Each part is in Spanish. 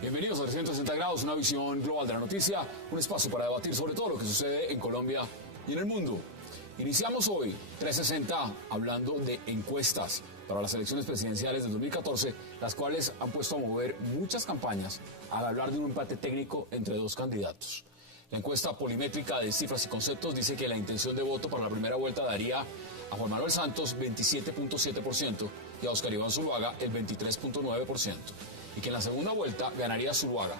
Bienvenidos a 360 grados, una visión global de la noticia, un espacio para debatir sobre todo lo que sucede en Colombia y en el mundo. Iniciamos hoy 360 hablando de encuestas para las elecciones presidenciales del 2014, las cuales han puesto a mover muchas campañas al hablar de un empate técnico entre dos candidatos. La encuesta polimétrica de cifras y conceptos dice que la intención de voto para la primera vuelta daría a Juan Manuel Santos 27.7% y a Óscar Iván Zuluaga el 23.9%. Y que en la segunda vuelta ganaría Zuluaga.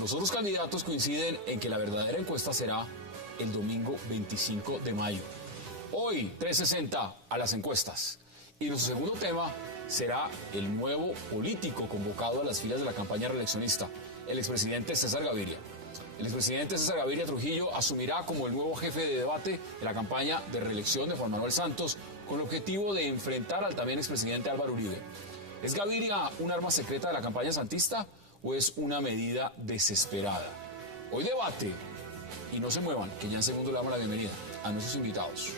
Los otros candidatos coinciden en que la verdadera encuesta será el domingo 25 de mayo. Hoy, 360 a las encuestas. Y nuestro segundo tema será el nuevo político convocado a las filas de la campaña reeleccionista, el expresidente César Gaviria. El expresidente César Gaviria Trujillo asumirá como el nuevo jefe de debate de la campaña de reelección de Juan Manuel Santos, con el objetivo de enfrentar al también expresidente Álvaro Uribe. ¿Es Gaviria un arma secreta de la campaña santista o es una medida desesperada? Hoy debate, y no se muevan, que ya en segundo le damos la bienvenida a nuestros invitados.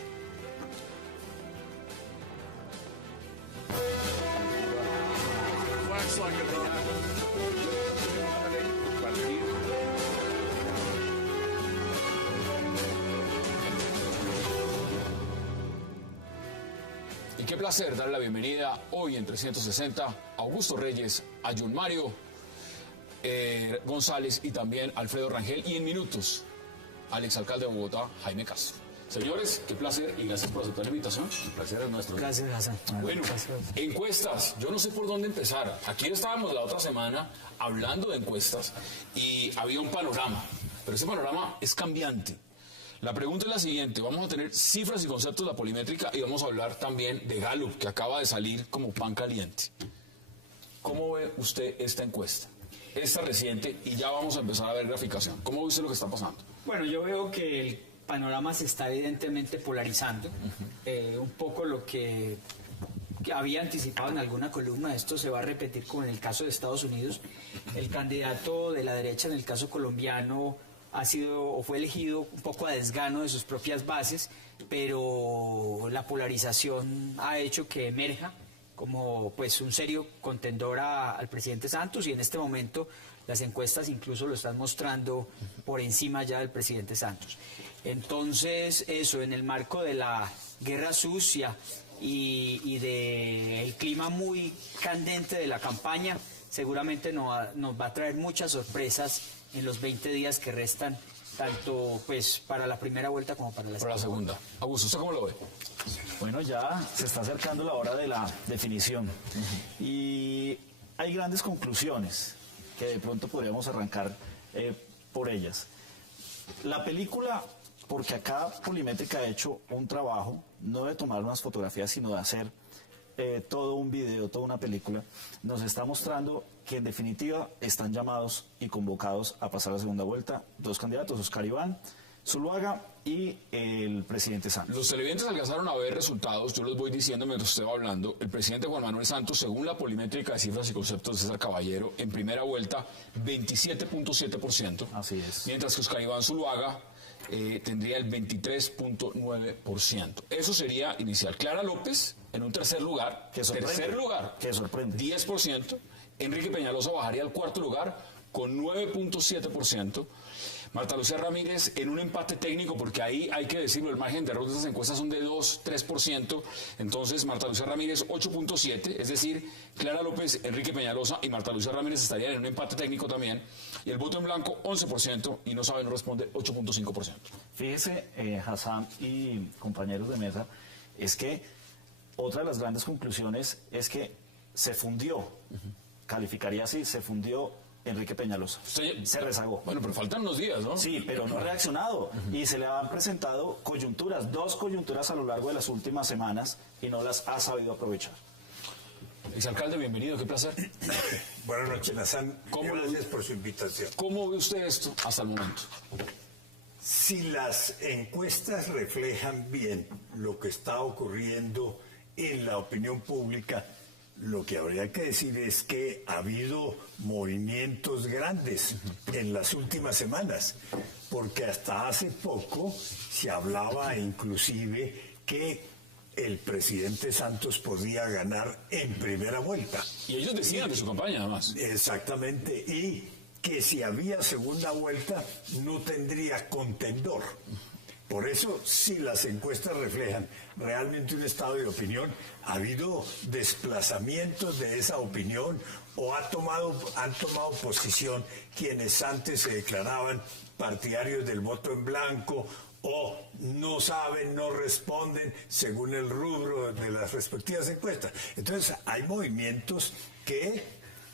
Y qué placer darle la bienvenida hoy en 360 a Augusto Reyes, a John Mario González y también a Alfredo Rangel, y en minutos al exalcalde de Bogotá, Jaime Castro. Señores, qué placer y gracias por aceptar la invitación. El placer es nuestro. Gracias, Hassan. Bueno, encuestas, yo no sé por dónde empezar. Aquí estábamos la otra semana hablando de encuestas y había un panorama, pero ese panorama es cambiante. La pregunta es la siguiente: vamos a tener cifras y conceptos de la polimétrica y vamos a hablar también de Gallup, que acaba de salir como pan caliente. ¿Cómo ve usted esta encuesta? Esta reciente, y ya vamos a empezar a ver graficación. ¿Cómo ve usted lo que está pasando? Bueno, yo veo que el panorama se está evidentemente polarizando. Un poco lo que había anticipado en alguna columna, esto se va a repetir como en el caso de Estados Unidos. El candidato de la derecha, en el caso colombiano, ha sido o fue elegido un poco a desgano de sus propias bases, pero la polarización ha hecho que emerja como pues un serio contendor al presidente Santos, y en este momento las encuestas incluso lo están mostrando por encima ya del presidente Santos. Entonces, eso, en el marco de la guerra sucia y del clima muy candente de la campaña, seguramente nos va a traer muchas sorpresas en los 20 días que restan, tanto pues para la primera vuelta como para la segunda. Augusto, ¿usted cómo lo ve? Bueno, ya se está acercando la hora de la definición y hay grandes conclusiones que de pronto podríamos arrancar por ellas. La película, porque acá Polimétrica ha hecho un trabajo, no de tomar unas fotografías, sino de hacer todo un video, toda una película, nos está mostrando que en definitiva están llamados y convocados a pasar a la segunda vuelta dos candidatos, Óscar Iván Zuluaga y el presidente Santos. Los televidentes alcanzaron a ver resultados, yo los voy diciendo mientras usted va hablando. El presidente Juan Manuel Santos, según la polimétrica de cifras y conceptos de César Caballero, en primera vuelta 27.7%. Así es. Mientras que Óscar Iván Zuluaga tendría el 23.9%. Eso sería inicial. Clara López en un tercer lugar. Que sorprende. 10%. Enrique Peñalosa bajaría al cuarto lugar con 9.7%. Marta Lucía Ramírez en un empate técnico, porque ahí hay que decirlo, el margen de error de estas encuestas son de 2-3%, entonces Marta Lucía Ramírez 8.7%, es decir, Clara López, Enrique Peñalosa y Marta Lucía Ramírez estarían en un empate técnico también, y el voto en blanco 11% y no sabe, no responde 8.5%. Fíjese, Hassan y compañeros de mesa, es que otra de las grandes conclusiones es que se fundió, calificaría así, se fundió Enrique Peñalosa. Se rezagó. Bueno, pero faltan unos días, ¿no? Sí, pero no ha reaccionado. Y se le han presentado coyunturas, dos coyunturas a lo largo de las últimas semanas, y no las ha sabido aprovechar. Exalcalde, bienvenido, qué placer. Buenas noches, Hassan. Gracias por su invitación. ¿Cómo ve usted esto hasta el momento? Si las encuestas reflejan bien lo que está ocurriendo en la opinión pública, lo que habría que decir es que ha habido movimientos grandes en las últimas semanas. porque hasta hace poco se hablaba inclusive que el presidente Santos podía ganar en primera vuelta. Y ellos decían de su campaña, además. Exactamente, y que si había segunda vuelta no tendría contendor. Por eso, si las encuestas reflejan realmente un estado de opinión, ha habido desplazamientos de esa opinión o han tomado posición quienes antes se declaraban partidarios del voto en blanco o no saben, no responden según el rubro de las respectivas encuestas. Entonces, hay movimientos que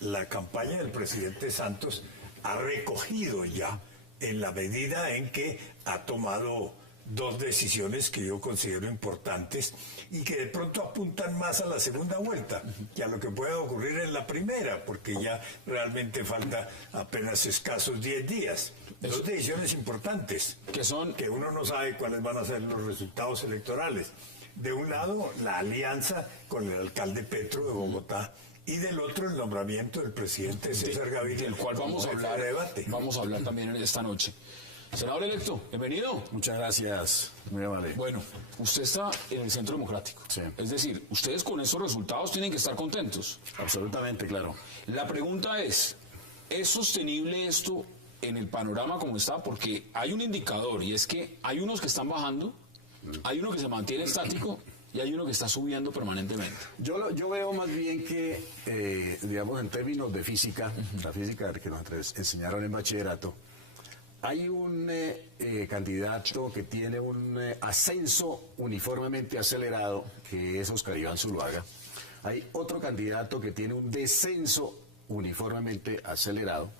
la campaña del presidente Santos ha recogido ya en la medida en que ha tomado dos decisiones que yo considero importantes y que de pronto apuntan más a la segunda vuelta que a lo que pueda ocurrir en la primera, porque ya realmente falta apenas escasos 10 días. Dos decisiones importantes, que son que uno no sabe cuáles van a ser los resultados electorales. De un lado, la alianza con el alcalde Petro de Bogotá, y del otro el nombramiento del presidente César Gaviria, del cual vamos a hablar de debate. Vamos a hablar también esta noche. Senador electo, bienvenido. Muchas gracias, muy amable. Bueno, usted está en el Centro Democrático. Sí. Es decir, ustedes con esos resultados tienen que estar contentos. Absolutamente, claro. La pregunta ¿es sostenible esto en el panorama como está? Porque hay un indicador y es que hay unos que están bajando, hay uno que se mantiene estático y hay uno que está subiendo permanentemente. Yo veo más bien que, digamos, en términos de física, la física que nos enseñaron en bachillerato, hay un candidato que tiene un ascenso uniformemente acelerado, que es Óscar Iván Zuluaga. Hay otro candidato que tiene un descenso uniformemente acelerado,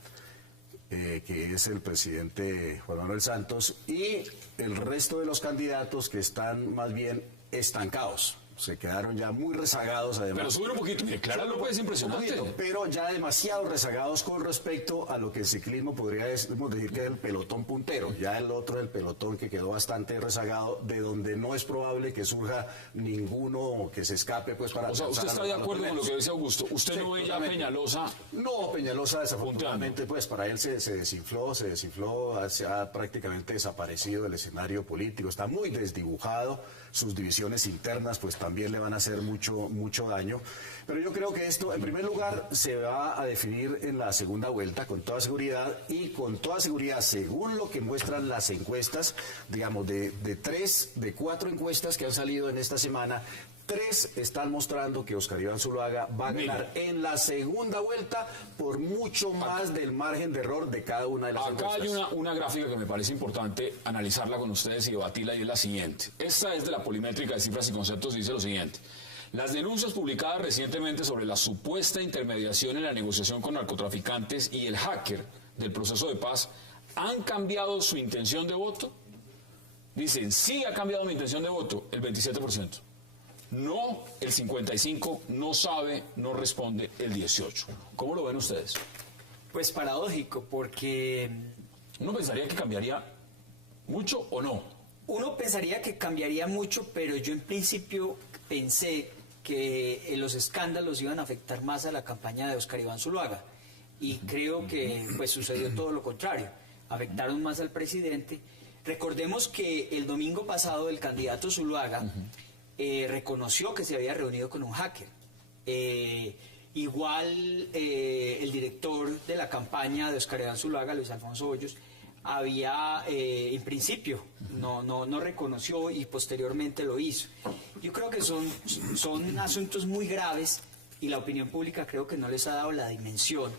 que es el presidente Juan Manuel Santos, y el resto de los candidatos que están más bien estancados. Se quedaron ya muy rezagados, además. Pero sube un poquito. Clara López es impresionante. Pero ya demasiado rezagados con respecto a lo que el ciclismo podríamos decir que es el pelotón puntero. Ya el otro es el pelotón que quedó bastante rezagado, de donde no es probable que surja ninguno que se escape, pues, para... O sea, ¿usted está de acuerdo con lo que dice Augusto? ¿Usted no ve ya a Peñalosa? No, Peñalosa desafortunadamente, pues, para él se desinfló, se ha prácticamente desaparecido del escenario político, está muy desdibujado, sus divisiones internas, pues, también le van a hacer mucho daño. Pero yo creo que esto, en primer lugar, se va a definir en la segunda vuelta, con toda seguridad, y con toda seguridad, según lo que muestran las encuestas, digamos, de 4 encuestas que han salido en esta semana, 3 están mostrando que Óscar Iván Zuluaga va a ganar en la segunda vuelta por mucho más del margen de error de cada una de las encuestas. Acá hay una gráfica que me parece importante analizarla con ustedes y debatirla, y es la siguiente. Esta es de la Polimétrica de Cifras y Conceptos y dice lo siguiente. Las denuncias publicadas recientemente sobre la supuesta intermediación en la negociación con narcotraficantes y el hacker del proceso de paz han cambiado su intención de voto. Dicen, sí ha cambiado mi intención de voto, el 27%. No, el 55%, no sabe, no responde, el 18%. ¿Cómo lo ven ustedes? Pues paradójico, porque... ¿Uno pensaría que cambiaría mucho o no? Uno pensaría que cambiaría mucho, pero yo en principio pensé que los escándalos iban a afectar más a la campaña de Óscar Iván Zuluaga. Y creo que pues sucedió todo lo contrario. Afectaron más al presidente. Recordemos que el domingo pasado el candidato Zuluaga reconoció que se había reunido con un hacker. Igual el director de la campaña de Óscar Iván Zuluaga, Luis Alfonso Hoyos, había en principio no reconoció y posteriormente lo hizo. Yo creo que son asuntos muy graves y la opinión pública creo que no les ha dado la dimensión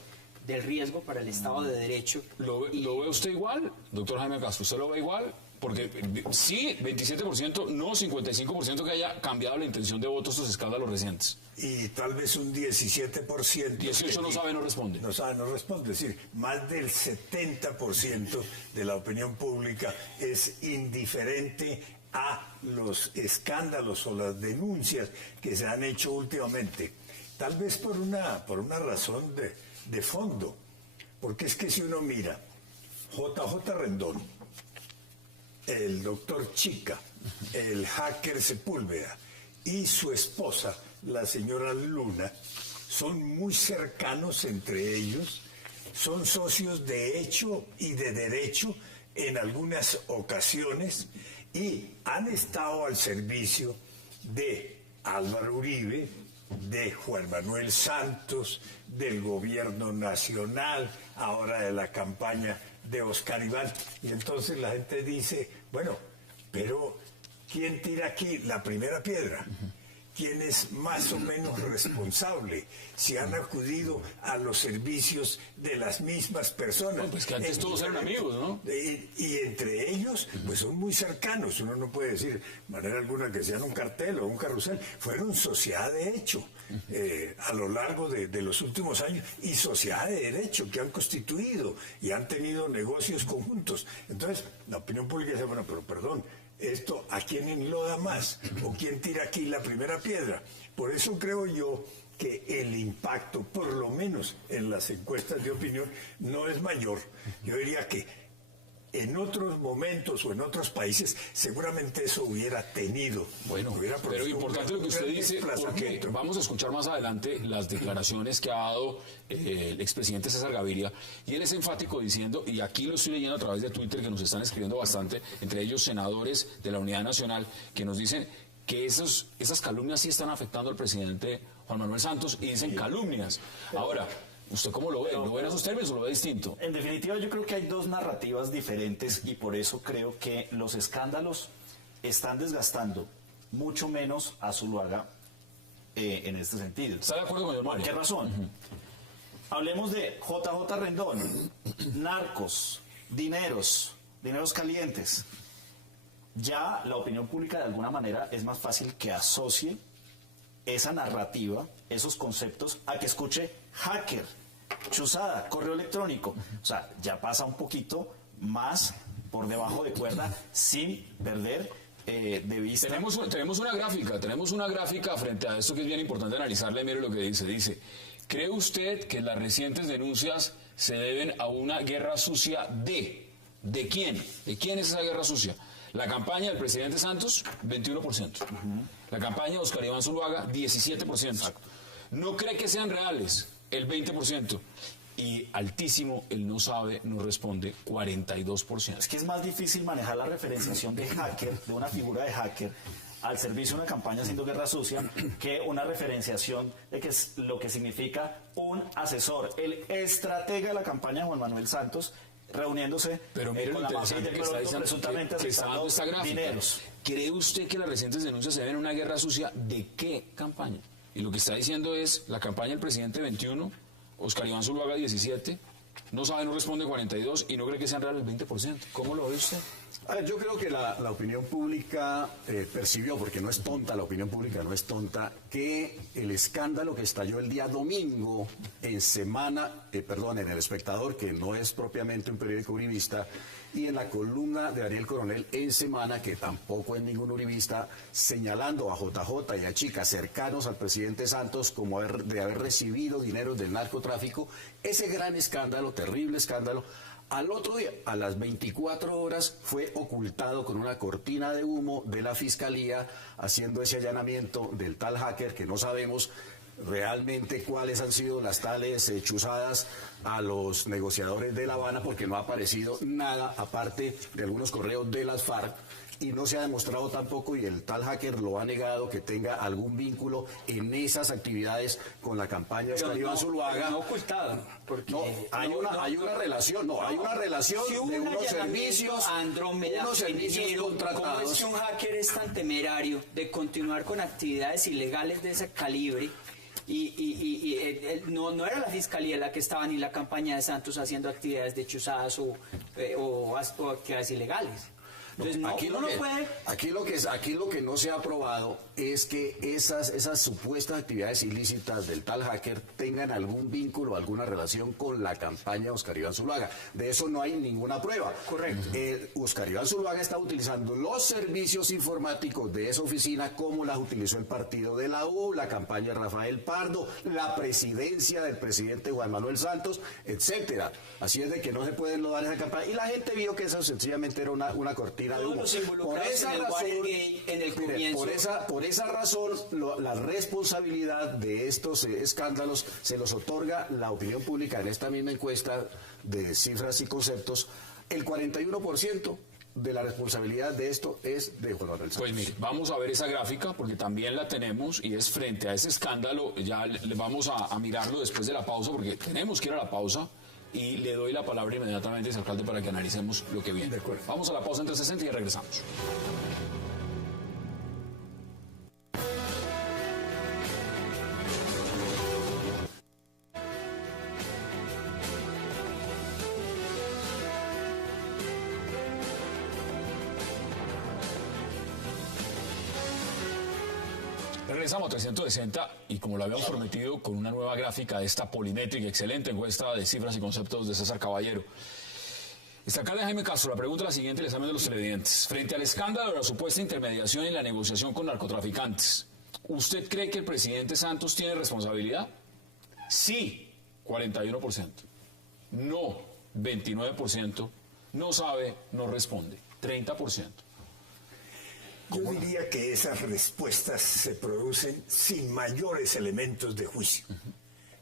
del riesgo para el Estado de Derecho. ¿Lo ve usted igual, doctor Jaime Castro? ¿Usted lo ve igual? Porque sí, 27%, no 55% que haya cambiado la intención de voto estos escándalos recientes. Y tal vez un 17%. 18 no sabe, no responde. No sabe, no responde. Es decir, más del 70% de la opinión pública es indiferente a los escándalos o las denuncias que se han hecho últimamente. Tal vez por una razón de fondo. Porque es que si uno mira, JJ Rendón, el doctor Chica, el hacker Sepúlveda y su esposa, la señora Luna, son muy cercanos entre ellos, son socios de hecho y de derecho en algunas ocasiones y han estado al servicio de Álvaro Uribe, de Juan Manuel Santos, del gobierno nacional, ahora de la campaña de Oscar Iván. Y entonces la gente dice, bueno, pero ¿quién tira aquí la primera piedra? ¿Quién es más o menos responsable? Si han acudido a los servicios de las mismas personas. No, pues que antes todos eran amigos, ¿no? Y entre ellos, pues son muy cercanos. Uno no puede decir de manera alguna que sean un cartel o un carrusel. Fueron sociedad de hecho a lo largo de los últimos años, y sociedad de derecho que han constituido y han tenido negocios conjuntos. Entonces, la opinión pública dice, bueno, pero perdón, ¿esto a quién enloda más? ¿O quién tira aquí la primera piedra? Por eso creo yo que el impacto, por lo menos en las encuestas de opinión, no es mayor. Yo diría que en otros momentos o en otros países seguramente eso hubiera tenido. Bueno, pero importante lo que usted dice, porque vamos a escuchar más adelante las declaraciones que ha dado el expresidente César Gaviria, y él es enfático diciendo, y aquí lo estoy leyendo a través de Twitter, que nos están escribiendo bastante, entre ellos senadores de la Unidad Nacional, que nos dicen que esas calumnias sí están afectando al presidente Juan Manuel Santos, y dicen calumnias. Ahora, ¿usted cómo lo ve? ¿Lo ve en esos términos o lo ve distinto? En definitiva, yo creo que hay dos narrativas diferentes, y por eso creo que los escándalos están desgastando mucho menos a Zuluaga en este sentido. ¿Está de acuerdo con el ¿Por qué razón? Hablemos de JJ Rendón, narcos, dineros calientes. Ya la opinión pública de alguna manera es más fácil que asocie esa narrativa, esos conceptos, a que escuche hacker, chuzada, correo electrónico. O sea, ya pasa un poquito más por debajo de cuerda sin perder de vista. Tenemos una gráfica frente a esto que es bien importante analizarle. Mire lo que dice. Dice, ¿cree usted que las recientes denuncias se deben a una guerra sucia ¿de quién? ¿De quién es esa guerra sucia? La campaña del presidente Santos, 21%. La campaña de Oscar Iván Zuluaga, 17%. Exacto. ¿No cree que sean reales? El 20%. Y altísimo, el no sabe, no responde, 42%. Es que es más difícil manejar la referenciación de hacker, de una figura de hacker, al servicio de una campaña haciendo guerra sucia, que una referenciación de que es lo que significa un asesor, el estratega de la campaña de Juan Manuel Santos, reuniéndose con la mafia que presuntamente está dando esta gráfica. Dineros. ¿Cree usted que las recientes denuncias se deben a una guerra sucia? ¿De qué campaña? Y lo que está diciendo es la campaña del presidente 21, Oscar Iván Zuluaga 17, no sabe, no responde 42, y no cree que sean reales el 20%. ¿Cómo lo ve usted? A ver, yo creo que la opinión pública percibió, porque no es tonta, la opinión pública no es tonta, que el escándalo que estalló el día domingo en en El Espectador, que no es propiamente un periódico uribista, y en la columna de Ariel Coronel en Semana, que tampoco es ningún uribista, señalando a JJ y a chicas cercanos al presidente Santos como de haber recibido dinero del narcotráfico, ese gran escándalo, terrible escándalo, al otro día, a las 24 horas, fue ocultado con una cortina de humo de la Fiscalía, haciendo ese allanamiento del tal hacker, que no sabemos realmente cuáles han sido las tales chuzadas a los negociadores de La Habana, porque no ha aparecido nada, aparte de algunos correos de las FARC, y no se ha demostrado tampoco, y el tal hacker lo ha negado, que tenga algún vínculo en esas actividades con la campaña de Oscar Iván Zuluaga. No ocultada, porque no, hay una relación si de unos servicios, Andrómeda, contratados. ¿Cómo es que un hacker es tan temerario de continuar con actividades ilegales de ese calibre? No era la Fiscalía la que estaba, ni la campaña de Santos, haciendo actividades de chuzadas o actividades ilegales. Entonces, aquí lo que no se ha probado es que esas supuestas actividades ilícitas del tal hacker tengan algún vínculo, alguna relación con la campaña de Oscar Iván Zuluaga. De eso no hay ninguna prueba. Correcto. Oscar Iván Zuluaga está utilizando los servicios informáticos de esa oficina, como las utilizó el partido de la U, la campaña de Rafael Pardo, la presidencia del presidente Juan Manuel Santos, etcétera. Así es de que no se puede enlodar esa campaña. Y la gente vio que eso sencillamente era una cortina. Por esa razón, en el comienzo. Por esa razón, la responsabilidad de estos escándalos se los otorga la opinión pública en esta misma encuesta de cifras y conceptos El 41% de la responsabilidad de esto es de Juan Manuel Santos. Pues mire, vamos a ver esa gráfica porque también la tenemos y es frente a ese escándalo. Ya le vamos a mirarlo después de la pausa porque tenemos que ir a la pausa y le doy la palabra inmediatamente al alcalde para que analicemos lo que viene. De acuerdo. Vamos a la pausa en 360 y ya regresamos. Regresamos a 360 y como lo habíamos prometido con una nueva gráfica de esta polimétrica, excelente encuesta de cifras y conceptos de César Caballero. Está acá Jaime Castro, la pregunta es la siguiente, el examen de los televidentes. Frente al escándalo de la supuesta intermediación en la negociación con narcotraficantes, ¿usted cree que el presidente Santos tiene responsabilidad? Sí, 41%. No, 29%. No sabe, no responde, 30%. Yo diría que esas respuestas se producen sin mayores elementos de juicio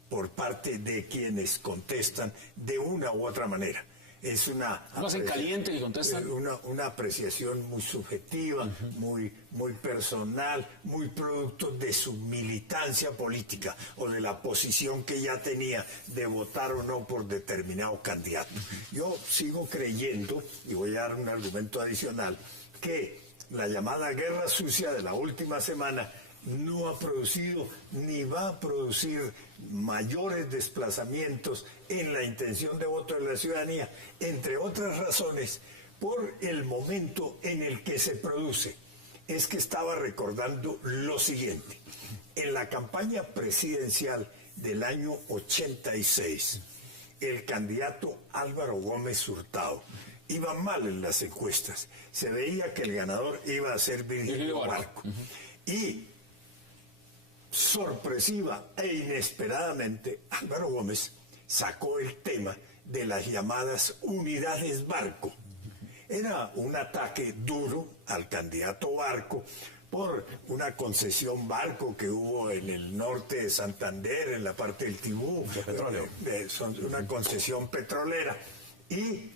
por parte de quienes contestan de una u otra manera. Es una ¿Lo hacen caliente y contestan? una apreciación muy subjetiva, muy personal, muy producto de su militancia política o de la posición que ya tenía de votar o no por determinado candidato. Yo sigo creyendo, y voy a dar un argumento adicional, que la llamada guerra sucia de la última semana no ha producido ni va a producir mayores desplazamientos en la intención de voto de la ciudadanía, entre otras razones, por el momento en el que se produce. Es que estaba recordando lo siguiente. En la campaña presidencial del año 86, el candidato Álvaro Gómez Hurtado iba mal en las encuestas. Se veía que el ganador iba a ser Virgilio Barco. Y sorpresiva e inesperadamente, Álvaro Gómez sacó el tema de las llamadas unidades Barco. Era un ataque duro al candidato Barco por una concesión Barco que hubo en el norte de Santander, en la parte del Tibú, una concesión petrolera. Y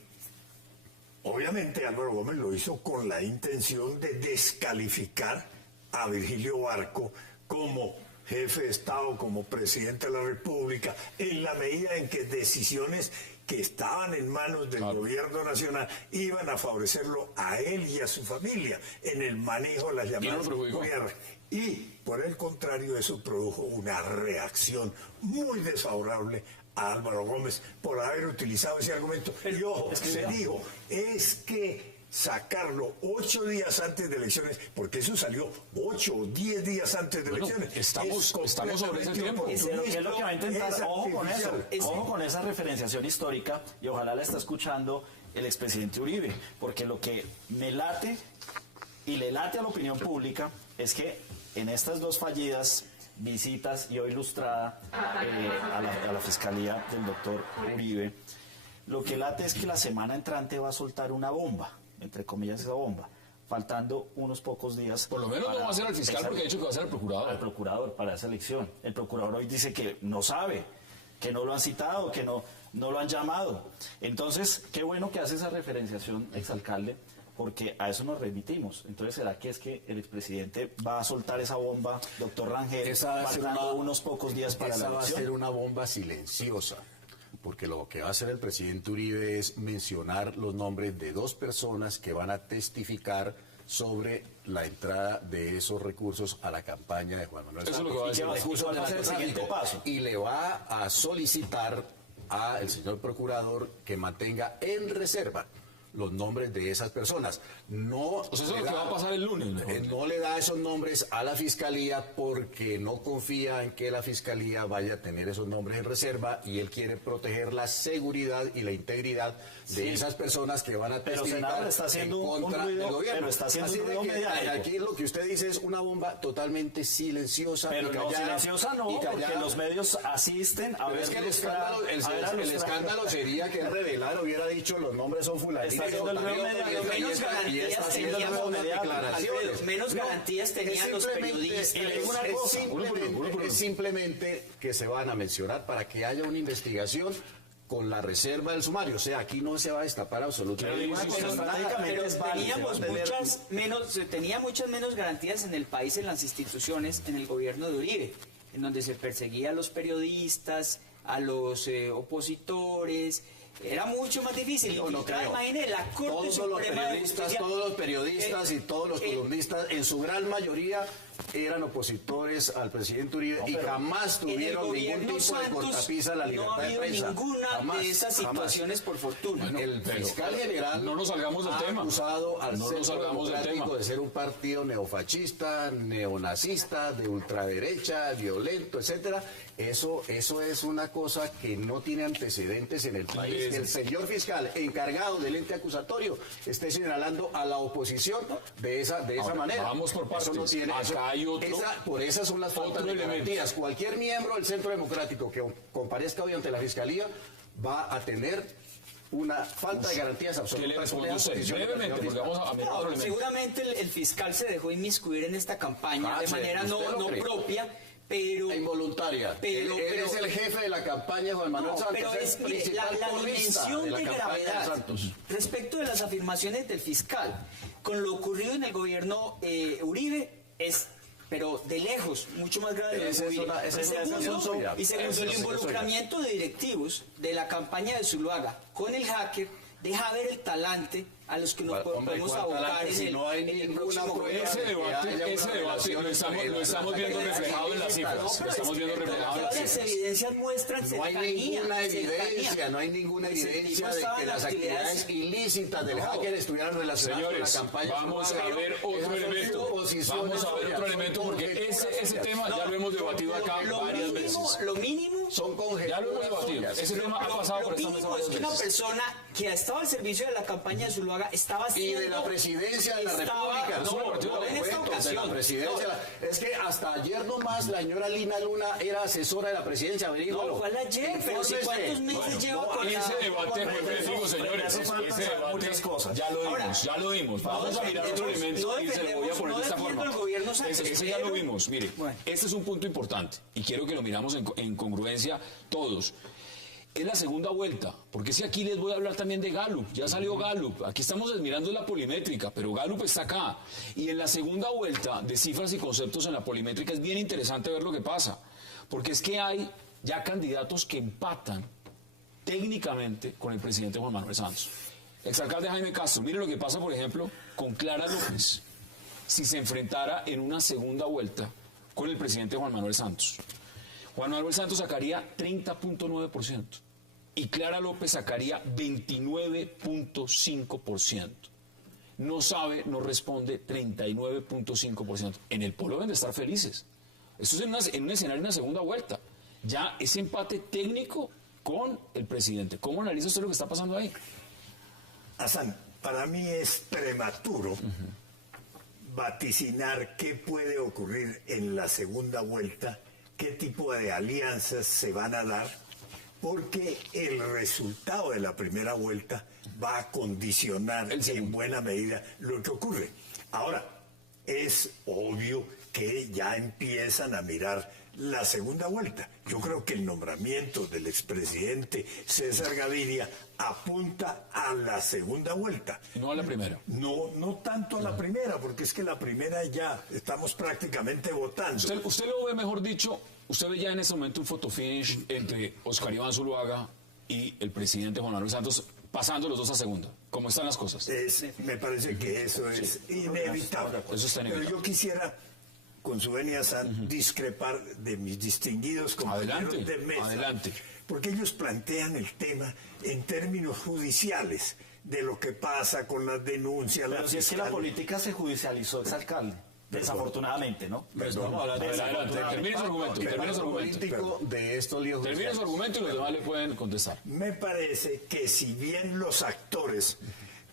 obviamente Álvaro Gómez lo hizo con la intención de descalificar a Virgilio Barco como jefe de Estado, como presidente de la República, en la medida en que decisiones que estaban en manos del gobierno nacional iban a favorecerlo a él y a su familia en el manejo de las llamadas guerras. Y por el contrario, eso produjo una reacción muy desfavorable a Álvaro Gómez por haber utilizado ese argumento. Y ojo, se dijo, es que sacarlo 8 días antes de elecciones, porque eso salió 8 o 10 días antes de elecciones. Estamos sobre ese tiempo. ¿Qué es lo que va a intentar? Ojo con eso, ojo con esa referenciación histórica, y ojalá la está escuchando el expresidente Uribe, porque lo que me late y le late a la opinión pública es que en estas dos fallidas visitas y hoy ilustrada a la fiscalía del doctor Uribe, lo que late es que la semana entrante va a soltar una bomba, entre comillas esa bomba, faltando unos pocos días. Por lo menos no va a ser al fiscal porque ha dicho que va a ser al procurador. Al procurador para esa elección. El procurador hoy dice que no sabe, que no lo han citado, que no lo han llamado. Entonces, qué bueno que hace esa referenciación, exalcalde, porque a eso nos remitimos. Entonces, ¿será que es que el expresidente va a soltar esa bomba, doctor Rangel, faltando unos pocos días para la elección? Esa va a ser una bomba silenciosa, porque lo que va a hacer el presidente Uribe es mencionar los nombres de 2 personas que van a testificar sobre la entrada de esos recursos a la campaña de Juan Manuel Santos. ¿Y qué va a hacer el siguiente paso? Y le va a solicitar al señor procurador que mantenga en reserva los nombres de esas personas. No, eso es lo que va a pasar el lunes. No le da esos nombres a la fiscalía porque no confía en que la fiscalía vaya a tener esos nombres en reserva y él quiere proteger la seguridad y la integridad de esas personas que van a testificar está haciendo en contra del gobierno. Pero está haciendo un ruido mediático. Aquí lo que usted dice es una bomba totalmente silenciosa. Pero no, silenciosa no, porque los medios asisten a ver. Es que el escándalo sería que el revelar hubiera dicho los nombres son fulanitos. Menos garantías tenían los periodistas. Es simplemente que se van a mencionar para que haya una investigación con la reserva del sumario. O sea, aquí no se va a destapar absolutamente nada. Pero tenía muchas menos garantías en el país, en las instituciones, en el gobierno de Uribe, en donde se perseguía a los periodistas, a los opositores. Era mucho más difícil. No creo. Imagínate, la Corte Suprema de Justicia, todos los periodistas y todos los columnistas, en su gran mayoría, eran opositores al presidente Uribe y jamás tuvieron ningún tipo de cortapisa a la libertad de prensa. No ha habido ninguna de esas situaciones, por fortuna. Bueno, El fiscal general no nos salgamos del tema. Ha acusado al No nos Centro salgamos del Democrático tema. de ser un partido neofascista, neonazista, de ultraderecha, violento, etcétera. Eso es una cosa que no tiene antecedentes en el país. Que el señor fiscal encargado del ente acusatorio esté señalando a la oposición de esa manera. Vamos por partes. Eso no tiene, Acá hay otro. por esas son las faltas de garantías. Cualquier miembro del Centro Democrático que comparezca hoy ante la fiscalía va a tener una falta de garantías absolutas. ¿Qué le responde usted? Brevemente, porque vamos a mirar otro elemento. Seguramente el fiscal se dejó inmiscuir en esta campaña de manera no propia, pero involuntaria. Él es el jefe de la campaña, Juan Manuel Santos. Pero es mire, principal la porrista dimensión de campaña gravedad Santos. respecto de las afirmaciones del fiscal con lo ocurrido en el gobierno Uribe es, pero de lejos, mucho más grave de lo de Uribe. Y segundo, el involucramiento de directivos de la campaña de Zuluaga con el hacker deja ver el talante a los que nos podemos abocar en el próximo gobierno. Ese debate lo estamos viendo reflejado en las cifras. Lo estamos viendo reflejado en las Las cifras. evidencias muestran cercanía. No hay ninguna evidencia de que las actividades ilícitas del hacker estuvieran relacionadas con la Señores, campaña. vamos a ver otro elemento. Vamos a ver otro elemento porque ese tema ya lo hemos debatido acá varias veces. Lo mínimo Son Ya lo hemos debatido. Ese tema ha pasado por esta mesa mínimo es varias que una veces. persona que estaba al servicio de la campaña de Zuluaga estaba Y de la presidencia de la República. En esta ocasión. De la presidencia. Es que hasta ayer nomás la señora Lina Luna era asesora de la presidencia. No, ¿cuál ayer? Pero si ¿cuántos meses lleva con Ese debate, les digo, señores, ese debate ya lo dimos. Vamos a mirar otro elemento y se lo voy a poner de esta forma. Ese ya lo vimos. Mire, este es un punto importante y quiero que lo miramos en congruencia todos. Es la segunda vuelta, porque si aquí les voy a hablar también de Gallup, ya salió Gallup, aquí estamos mirando la polimétrica, pero Gallup está acá, y en la segunda vuelta de cifras y conceptos en la polimétrica es bien interesante ver lo que pasa, porque es que hay ya candidatos que empatan técnicamente con el presidente Juan Manuel Santos. Exalcalde Jaime Castro, mire lo que pasa por ejemplo con Clara López, si se enfrentara en una segunda vuelta con el presidente Juan Manuel Santos. Juan Manuel Santos sacaría 30.9% y Clara López sacaría 29.5%. No sabe, no responde 39.5%. En el polo deben de estar felices. Esto es en un escenario de una segunda vuelta. Ya ese empate técnico con el presidente. ¿Cómo analiza usted lo que está pasando ahí? Hassan, para mí es prematuro vaticinar qué puede ocurrir en la segunda vuelta, qué tipo de alianzas se van a dar, porque el resultado de la primera vuelta va a condicionar en buena medida lo que ocurre. Ahora, es obvio que ya empiezan a mirar la segunda vuelta. Yo creo que el nombramiento del expresidente César Gaviria apunta a la segunda vuelta. No a la primera. No tanto a la primera, porque es que la primera ya estamos prácticamente votando. Usted lo ve, mejor dicho, usted ve ya en ese momento un fotofinish entre Oscar Iván Zuluaga y el presidente Juan Manuel Santos, pasando los dos a segunda. ¿Cómo están las cosas? Me parece que eso es inevitable. Eso está inevitable. Pero yo quisiera, con su venia, discrepar de mis distinguidos compañeros de mesa. Adelante. Porque ellos plantean el tema en términos judiciales de lo que pasa con las denuncias. Pero si es que la política se judicializó, exalcalde. Desafortunadamente, ¿no? Pues vamos a hablar de adelante. Termine su argumento. Termine su argumento. De estos líos. Termine su argumento y los demás le pueden contestar. Me parece que si bien los actores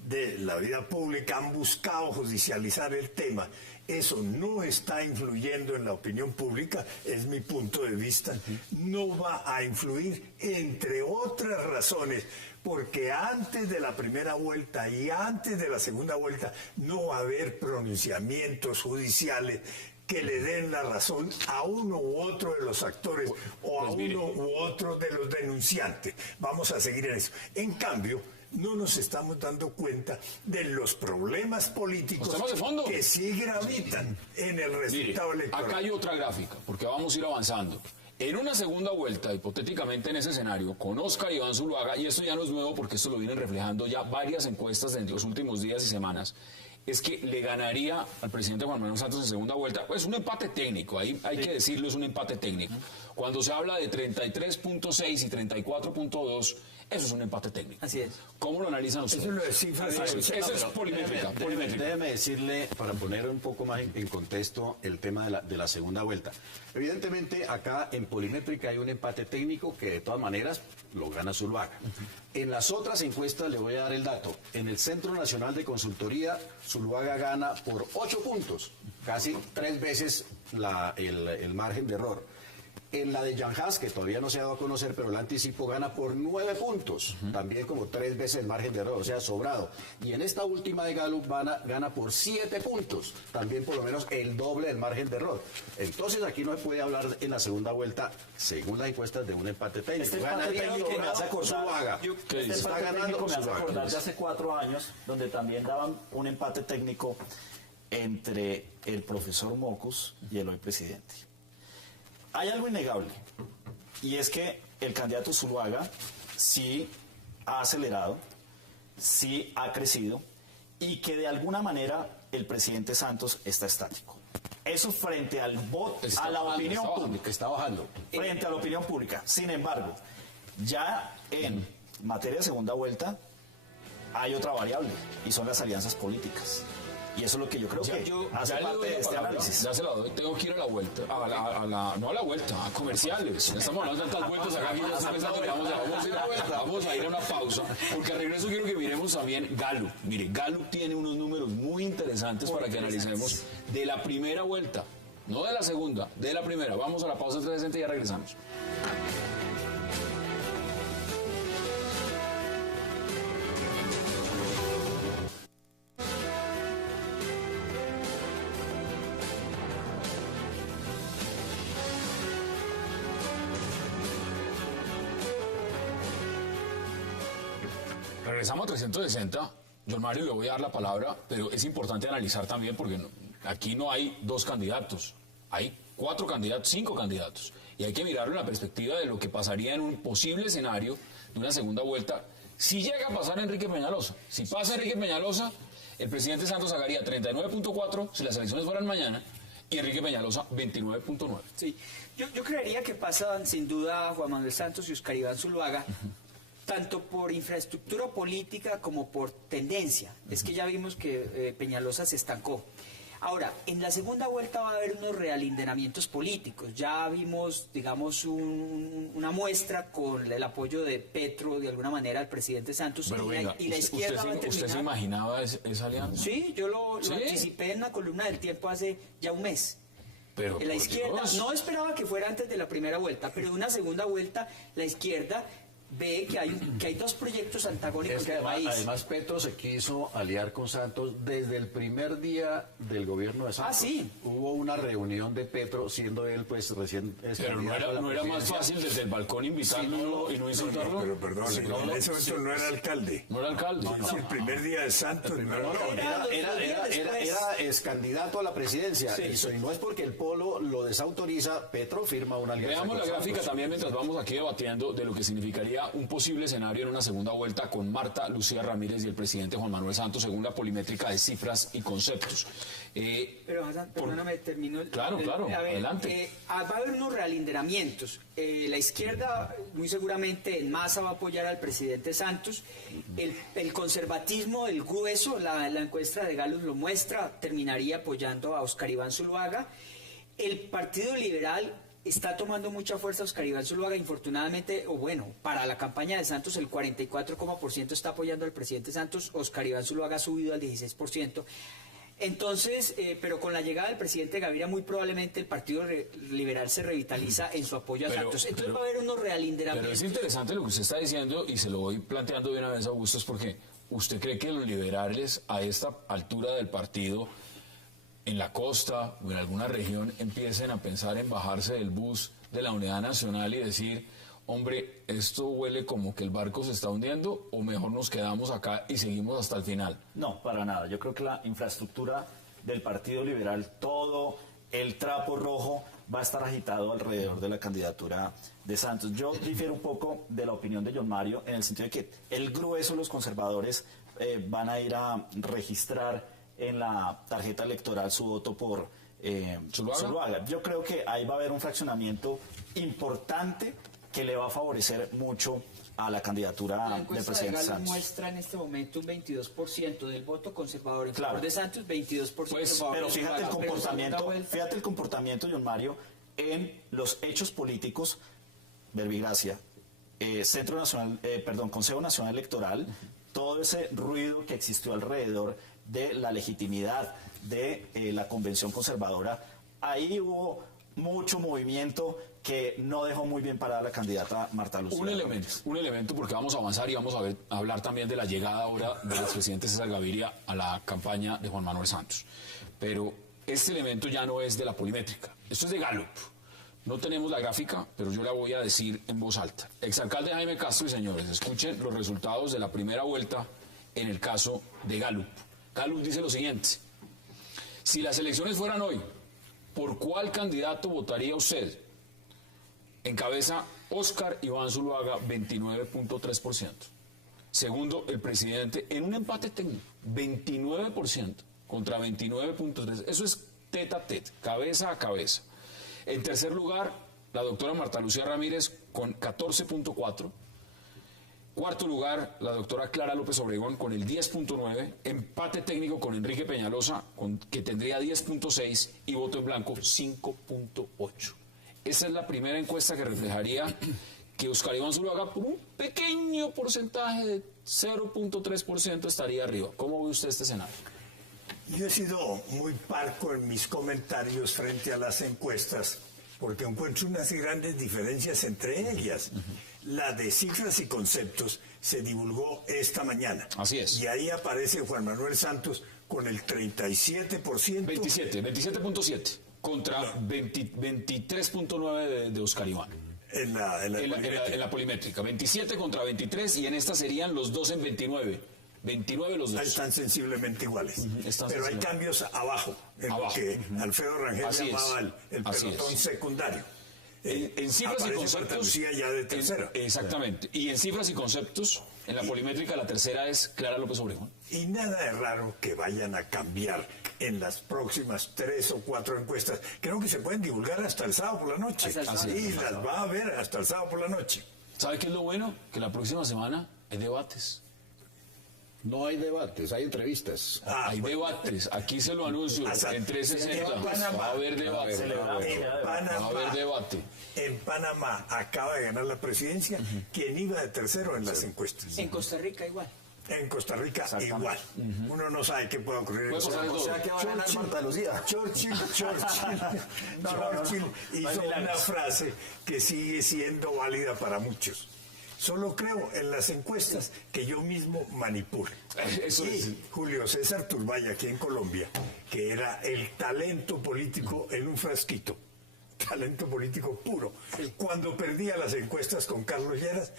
de la vida pública han buscado judicializar el tema, eso no está influyendo en la opinión pública, es mi punto de vista, no va a influir, entre otras razones, porque antes de la primera vuelta y antes de la segunda vuelta no va a haber pronunciamientos judiciales que le den la razón a uno u otro de los actores o a mire. uno u otro de los denunciantes. Vamos a seguir en eso. En cambio, no nos estamos dando cuenta de los problemas políticos Los temas de fondo. que sí gravitan en el Mire, resultado electoral. acá hay otra gráfica, porque vamos a ir avanzando. En una segunda vuelta, hipotéticamente en ese escenario, con Óscar Iván Zuluaga, y esto ya no es nuevo porque esto lo vienen reflejando ya varias encuestas en los últimos días y semanas, es que le ganaría al presidente Juan Manuel Santos en segunda vuelta. Pues un empate técnico, ahí hay que decirlo, es un empate técnico. Cuando se habla de 33.6 y 34.2, eso es un empate técnico. Así es. ¿Cómo lo analizan ustedes? Eso lo de cifras. Esa es polimétrica. Déjeme decirle, para poner un poco más en contexto el tema de la segunda vuelta. Evidentemente, acá en polimétrica hay un empate técnico que de todas maneras lo gana Zuluaga. En las otras encuestas le voy a dar el dato. En el Centro Nacional de Consultoría, Zuluaga gana por 8 puntos, casi 3 veces el margen de error. En la de Jan Haas, que todavía no se ha dado a conocer, pero el anticipo gana por 9 puntos, también como 3 veces el margen de error, o sea, sobrado. Y en esta última de Gallup gana por 7 puntos, también por lo menos el doble del margen de error. Entonces aquí no se puede hablar en la segunda vuelta, según las encuestas, de un empate técnico. Este empate Ganaría técnico me hace acordar- Zuluaga. Este Está empate ganando técnico me hace Zuluaga. acordar de hace 4 años, donde también daban un empate técnico entre el profesor Mocus y el hoy presidente. Hay algo innegable, y es que el candidato Zuluaga sí ha acelerado, sí ha crecido, y que de alguna manera el presidente Santos está estático. Eso frente al voto, a la opinión pública. Que está bajando. Frente a la opinión pública. Sin embargo, ya en materia de segunda vuelta hay otra variable, y son las alianzas políticas. Y eso es lo que yo creo que hace Ya le parte doy de la este palabra, análisis. ya se la doy, tengo que ir a la vuelta, no a la vuelta, a comerciales. Ya estamos hablando de tantas vueltas acá que ya estoy pensando que vamos a ir a una pausa, porque al regreso quiero que miremos también Gallup. Mire, Gallup tiene unos números muy interesantes para que analicemos de la primera vuelta, no de la segunda, de la primera. Vamos a la pausa 360 y ya regresamos. Regresamos a 360. John Mario, le voy a dar la palabra, pero es importante analizar también porque aquí no hay 2 candidatos, hay 4 candidatos, 5 candidatos. Y hay que mirarlo en la perspectiva de lo que pasaría en un posible escenario de una segunda vuelta. Si llega a pasar Enrique Peñalosa, si pasa Enrique Peñalosa, el presidente Santos sacaría 39.4 si las elecciones fueran mañana y Enrique Peñalosa 29.9. Sí, yo creería que pasan sin duda Juan Manuel Santos y Óscar Iván Zuluaga, tanto por infraestructura política como por tendencia. Es que ya vimos que Peñalosa se estancó. Ahora, en la segunda vuelta va a haber unos realinderamientos políticos. Ya vimos, digamos, una muestra con el apoyo de Petro, de alguna manera, al presidente Santos. Pero venga, y la izquierda va a ¿usted se terminar. imaginaba esa alianza? Sí, yo lo ¿Sí? anticipé en la columna del Tiempo hace ya un mes. Pero, En la por izquierda, Dios. no esperaba que fuera antes de la primera vuelta, pero en una segunda vuelta, la izquierda ve que hay 2 proyectos antagónicos Es que del país. además Petro se quiso aliar con Santos desde el primer día del gobierno de Santos. Ah, sí. Hubo una reunión de Petro, siendo él pues recién Pero no era más fácil desde el balcón invitarlo y no insultarlo. Pero perdón, en ese momento no era alcalde. No era alcalde. Es el primer día de Santos. No era alcalde. Era ex candidato a la presidencia. Y no es porque el Polo lo desautoriza, Petro firma una alianza. Veamos con la gráfica Santos. también mientras vamos aquí debatiendo de lo que significaría un posible escenario en una segunda vuelta con Marta Lucía Ramírez y el presidente Juan Manuel Santos según la polimétrica de cifras y conceptos. Pero Hassan, perdóname, termino. Claro, adelante. Va a haber unos realinderamientos. La izquierda, muy seguramente, en masa va a apoyar al presidente Santos. El conservatismo, el grueso, la encuesta de Gallup lo muestra, terminaría apoyando a Óscar Iván Zuluaga. El Partido Liberal está tomando mucha fuerza Óscar Iván Zuluaga, infortunadamente, o bueno, para la campaña de Santos el 44% está apoyando al presidente Santos, Óscar Iván Zuluaga ha subido al 16%. Entonces, pero con la llegada del presidente Gaviria, muy probablemente el Partido Liberal se revitaliza en su apoyo a Santos. Entonces va a haber unos realinderamientos. Pero es interesante lo que usted está diciendo y se lo voy planteando de una vez a Augusto, es porque usted cree que los liberales a esta altura del partido en la costa o en alguna región empiecen a pensar en bajarse del bus de la Unidad Nacional y decir, hombre, esto huele como que el barco se está hundiendo, o mejor nos quedamos acá y seguimos hasta el final? No, para nada. Yo creo que la infraestructura del Partido Liberal, todo el trapo rojo va a estar agitado alrededor de la candidatura de Santos. Yo difiero un poco de la opinión de John Mario en el sentido de que el grueso de los conservadores van a ir a registrar en la tarjeta electoral su voto por Zuluaga. Yo creo que ahí va a haber un fraccionamiento importante que le va a favorecer mucho a la candidatura del presidente de Gallup Santos. muestra en este momento un 22% del voto conservador en Claro. favor de Santos, 22% Pues, favor Pero de fíjate el Zuluaga. fíjate el comportamiento, John Mario, en los hechos políticos, Verbigracia, Consejo Nacional Electoral, todo ese ruido que existió alrededor de la legitimidad de la convención conservadora, ahí hubo mucho movimiento que no dejó muy bien parada la candidata Marta Lucía. Un elemento porque vamos a avanzar y vamos a hablar también de la llegada ahora del expresidente César Gaviria a la campaña de Juan Manuel Santos. Pero este elemento ya no es de la polimétrica, esto es de Gallup. No tenemos la gráfica, pero yo la voy a decir en voz alta. Exalcalde Jaime Castro y señores, escuchen los resultados de la primera vuelta en el caso de Gallup. Gallup dice lo siguiente: si las elecciones fueran hoy, ¿por cuál candidato votaría usted? Encabeza Óscar Iván Zuluaga, 29.3%. Segundo, el presidente, en un empate técnico, 29% contra 29.3%. Eso es tete a tete, cabeza a cabeza. En tercer lugar, la doctora Marta Lucía Ramírez con 14.4%. Cuarto lugar, la doctora Clara López Obregón con el 10.9%. Empate técnico con Enrique Peñalosa, que tendría 10.6%. Y voto en blanco, 5.8%. Esa es la primera encuesta que reflejaría que Óscar Iván Zuluaga, por un pequeño porcentaje de 0.3%, estaría arriba. ¿Cómo ve usted este escenario? Yo he sido muy parco en mis comentarios frente a las encuestas, porque encuentro unas grandes diferencias entre ellas. La de cifras y conceptos se divulgó esta mañana. Así es. Y ahí aparece Juan Manuel Santos con el 37%. 27.7 contra 23.9 de Óscar Iván. En la polimétrica. 27 contra 23, y en esta serían los dos en 29. 29 los dos. Ahí están sensiblemente iguales. Pero hay cambios abajo, en lo Abajo. que Alfredo Rangel Así llamaba es. el Así pelotón es. secundario. En cifras y aparece conceptos. Marta Lucía ya de tercera. Exactamente. Y en cifras y conceptos, en la polimétrica, la tercera es Clara López Obregón. Y nada de raro que vayan a cambiar en las próximas 3 o 4 encuestas. Creo que se pueden divulgar hasta el sábado por la noche. Hasta el sábado. Y las va a ver hasta el sábado por la noche. ¿Sabe qué es lo bueno? Que la próxima semana hay debates. No hay debates, hay entrevistas. Hay debates. Aquí se lo anuncio. En 360 va a haber debate. Va a haber debate. En Panamá acaba de ganar la presidencia, quien iba de tercero en las encuestas. En Costa Rica igual. En Costa Rica igual. Uno no sabe qué puede ocurrir en Puede pasar de todo. O sea que va a ganar Marta Lucía. Churchill hizo una frase que sigue siendo válida para muchos. Solo creo en las encuestas que yo mismo manipulo. Eso y es. Julio César Turbay, aquí en Colombia, que era el talento político en un frasquito, talento político puro. Cuando perdía las encuestas con Carlos Lleras,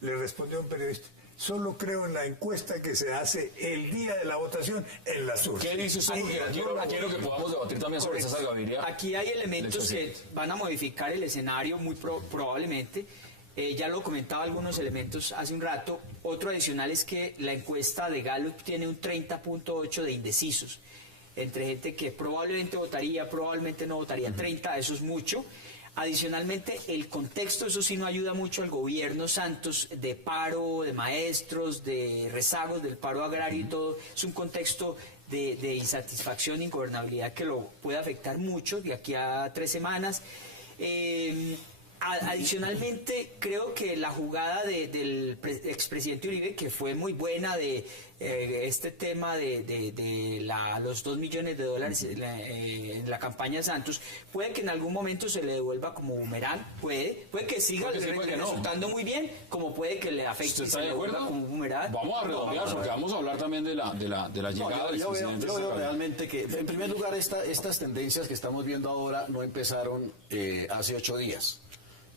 le respondió a un periodista: solo creo en la encuesta que se hace el día de la votación en las urnas. ¿Qué dice usted? Quiero que podamos debatir también sobre César Gaviria. Aquí hay elementos que van a modificar el escenario muy probablemente. Ya lo comentaba algunos elementos hace un rato. Otro adicional es que la encuesta de Gallup tiene un 30.8 de indecisos. Entre gente que probablemente votaría, probablemente no votaría. 30, eso es mucho. Adicionalmente, el contexto, eso sí no ayuda mucho al gobierno Santos, de paro, de maestros, de rezagos del paro agrario y todo. Es un contexto de insatisfacción, ingobernabilidad que lo puede afectar mucho de aquí a 3 semanas. Adicionalmente, creo que la jugada del expresidente Uribe, que fue muy buena, de este tema de los $2 millones en la campaña Santos, puede que en algún momento se le devuelva como boomerang, puede que siga resultando muy bien, como puede que le afecte y se le devuelva como boomerang. Vamos a redondear, porque vamos a hablar también de la llegada del expresidente. Yo veo realmente que, en primer lugar, estas tendencias que estamos viendo ahora no empezaron hace 8 días.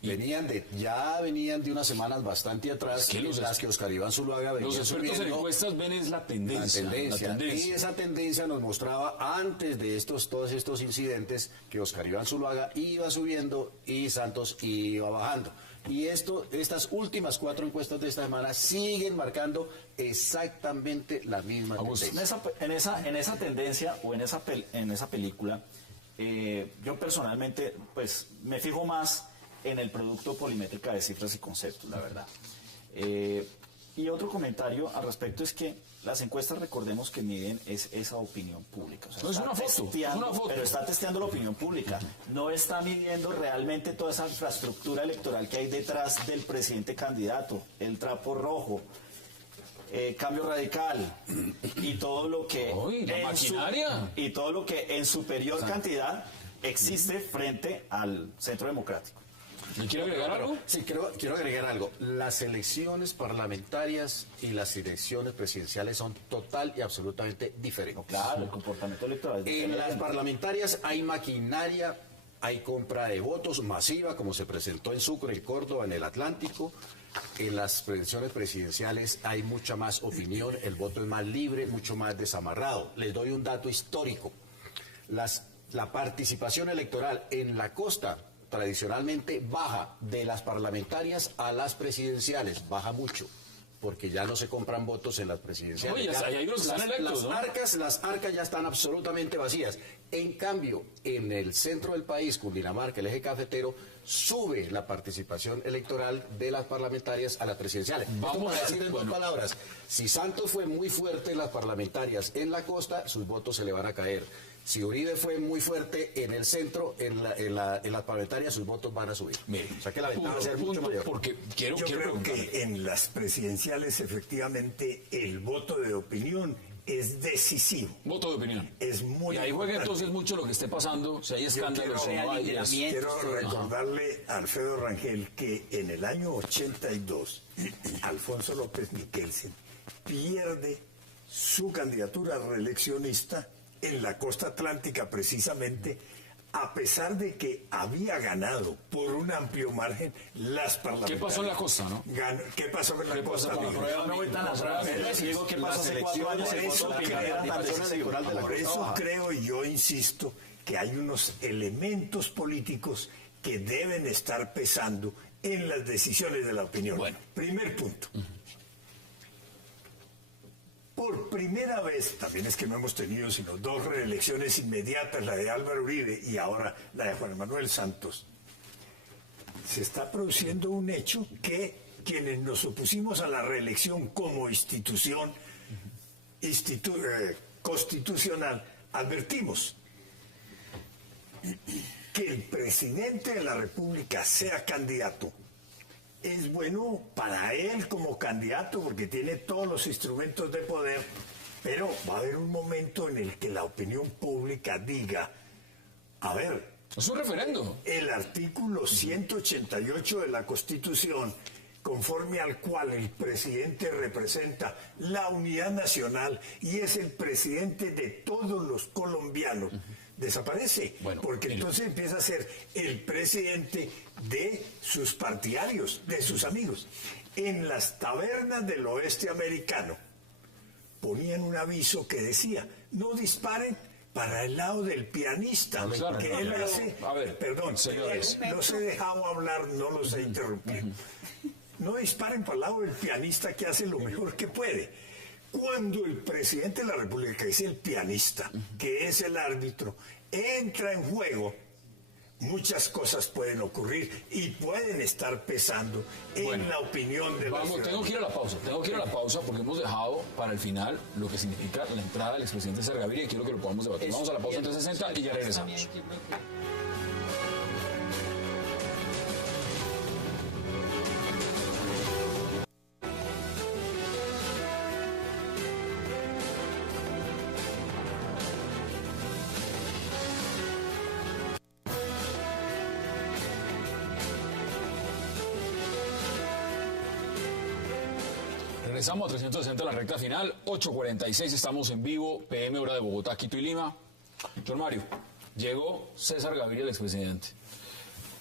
Venían de unas semanas bastante atrás, en las que Oscar Iván Zuluaga venía Los expertos en encuestas ven es la tendencia. Y esa tendencia nos mostraba antes de todos estos incidentes que Oscar Iván Zuluaga iba subiendo y Santos iba bajando. Y estas últimas 4 encuestas de esta semana siguen marcando exactamente la misma tendencia. En esa tendencia o en esa película, yo personalmente pues me fijo más en el producto polimétrica de cifras y conceptos, la verdad. Y otro comentario al respecto es que las encuestas, recordemos que miden esa opinión pública. O sea, no, es una foto. Pero está testeando la opinión pública. No está midiendo realmente toda esa infraestructura electoral que hay detrás del presidente candidato, el trapo rojo, cambio radical y todo lo que y todo lo que en superior cantidad existe frente al Centro Democrático. ¿Y quiere agregar algo? Sí, quiero agregar algo. Las elecciones parlamentarias y las elecciones presidenciales son total y absolutamente diferentes. Claro, el comportamiento electoral. En las parlamentarias hay maquinaria, hay compra de votos masiva, como se presentó en Sucre, en Córdoba, en el Atlántico. En las elecciones presidenciales hay mucha más opinión, el voto es más libre, mucho más desamarrado. Les doy un dato histórico. La participación electoral en la costa tradicionalmente baja de las parlamentarias a las presidenciales, baja mucho, porque ya no se compran votos en las presidenciales. Oye, hay unos que están electos, ¿no? Las arcas ya están absolutamente vacías. En cambio, en el centro del país, Cundinamarca, el eje cafetero, sube la participación electoral de las parlamentarias a las presidenciales. Vamos a decir en 2 palabras, si Santos fue muy fuerte en las parlamentarias en la costa, sus votos se le van a caer. Si Uribe fue muy fuerte en el centro, en las parlamentarias, sus votos van a subir. Mire, o sea que la ventaja va a ser mucho mayor. Porque yo creo que en las presidenciales, efectivamente, el voto de opinión es decisivo. Voto de opinión. Es muy Y ahí juega importante. entonces mucho lo que esté pasando, si hay escándalos o no hay. Quiero recordarle a Alfredo Rangel que en el año 82, Alfonso López Michelsen pierde su candidatura reeleccionista en la costa atlántica precisamente, a pesar de que había ganado por un amplio margen las parlamentarias. ¿Qué pasó en la costa, no? ¿Qué pasó con la costa? No voy tan atrás. Digo que pasó hace 4 años. Por eso creo y yo insisto que hay unos elementos políticos que deben estar pesando en las decisiones de la opinión. Bueno. Primer punto. Por primera vez, también es que no hemos tenido sino 2 reelecciones inmediatas, la de Álvaro Uribe y ahora la de Juan Manuel Santos, se está produciendo un hecho que quienes nos opusimos a la reelección como institución constitucional advertimos: que el presidente de la República sea candidato es bueno para él como candidato porque tiene todos los instrumentos de poder, pero va a haber un momento en el que la opinión pública diga: a ver, Es un referendo. El artículo 188 de la Constitución, conforme al cual el presidente representa la unidad nacional y es el presidente de todos los colombianos, desaparece, Bueno, porque entonces empieza a ser el presidente de sus partidarios, de sus amigos. En las tabernas del oeste americano ponían un aviso que decía: no disparen para el lado del pianista, Claro, que no, él pero, hace, a ver, perdón, señores. los he dejado hablar, no los he interrumpido. No disparen para el lado del pianista que hace lo mejor que puede. Cuando el presidente de la República, que es el pianista, que es el árbitro, entra en juego, muchas cosas pueden ocurrir y pueden estar pesando en la opinión de la ciudadanía. Tengo que ir a la pausa porque hemos dejado para el final lo que significa la entrada del expresidente Serra Gaviria y quiero que lo podamos debatir. Vamos a la pausa en 360 y ya regresamos. Regresamos a 360, la recta final, 8:46, estamos en vivo, PM, hora de Bogotá, Quito y Lima. John Mario, llegó César Gaviria, el expresidente.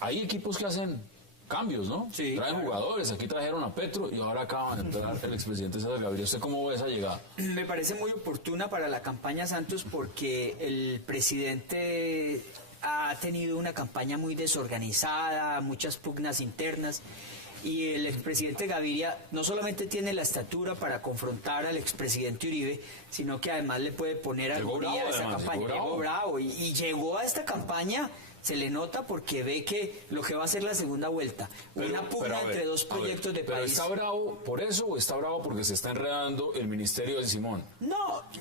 Hay equipos que hacen cambios, ¿no? Sí, traen claro. jugadores, aquí trajeron a Petro y ahora acaba de entrar el expresidente César Gaviria. ¿Usted cómo ve esa llegada? Me parece muy oportuna para la campaña Santos porque el presidente ha tenido una campaña muy desorganizada, muchas pugnas internas, y el expresidente Gaviria no solamente tiene la estatura para confrontar al expresidente Uribe, sino que además le puede poner Llegó armonía bravo, a esta además, campaña. llegó bravo. Llegó bravo y llegó a esta campaña. Se le nota porque ve que lo que va a ser la segunda vuelta, una pugna a ver, entre dos a ver, proyectos de ¿pero país. está bravo por eso o está bravo porque se está enredando el ministerio de Simón? No, yo...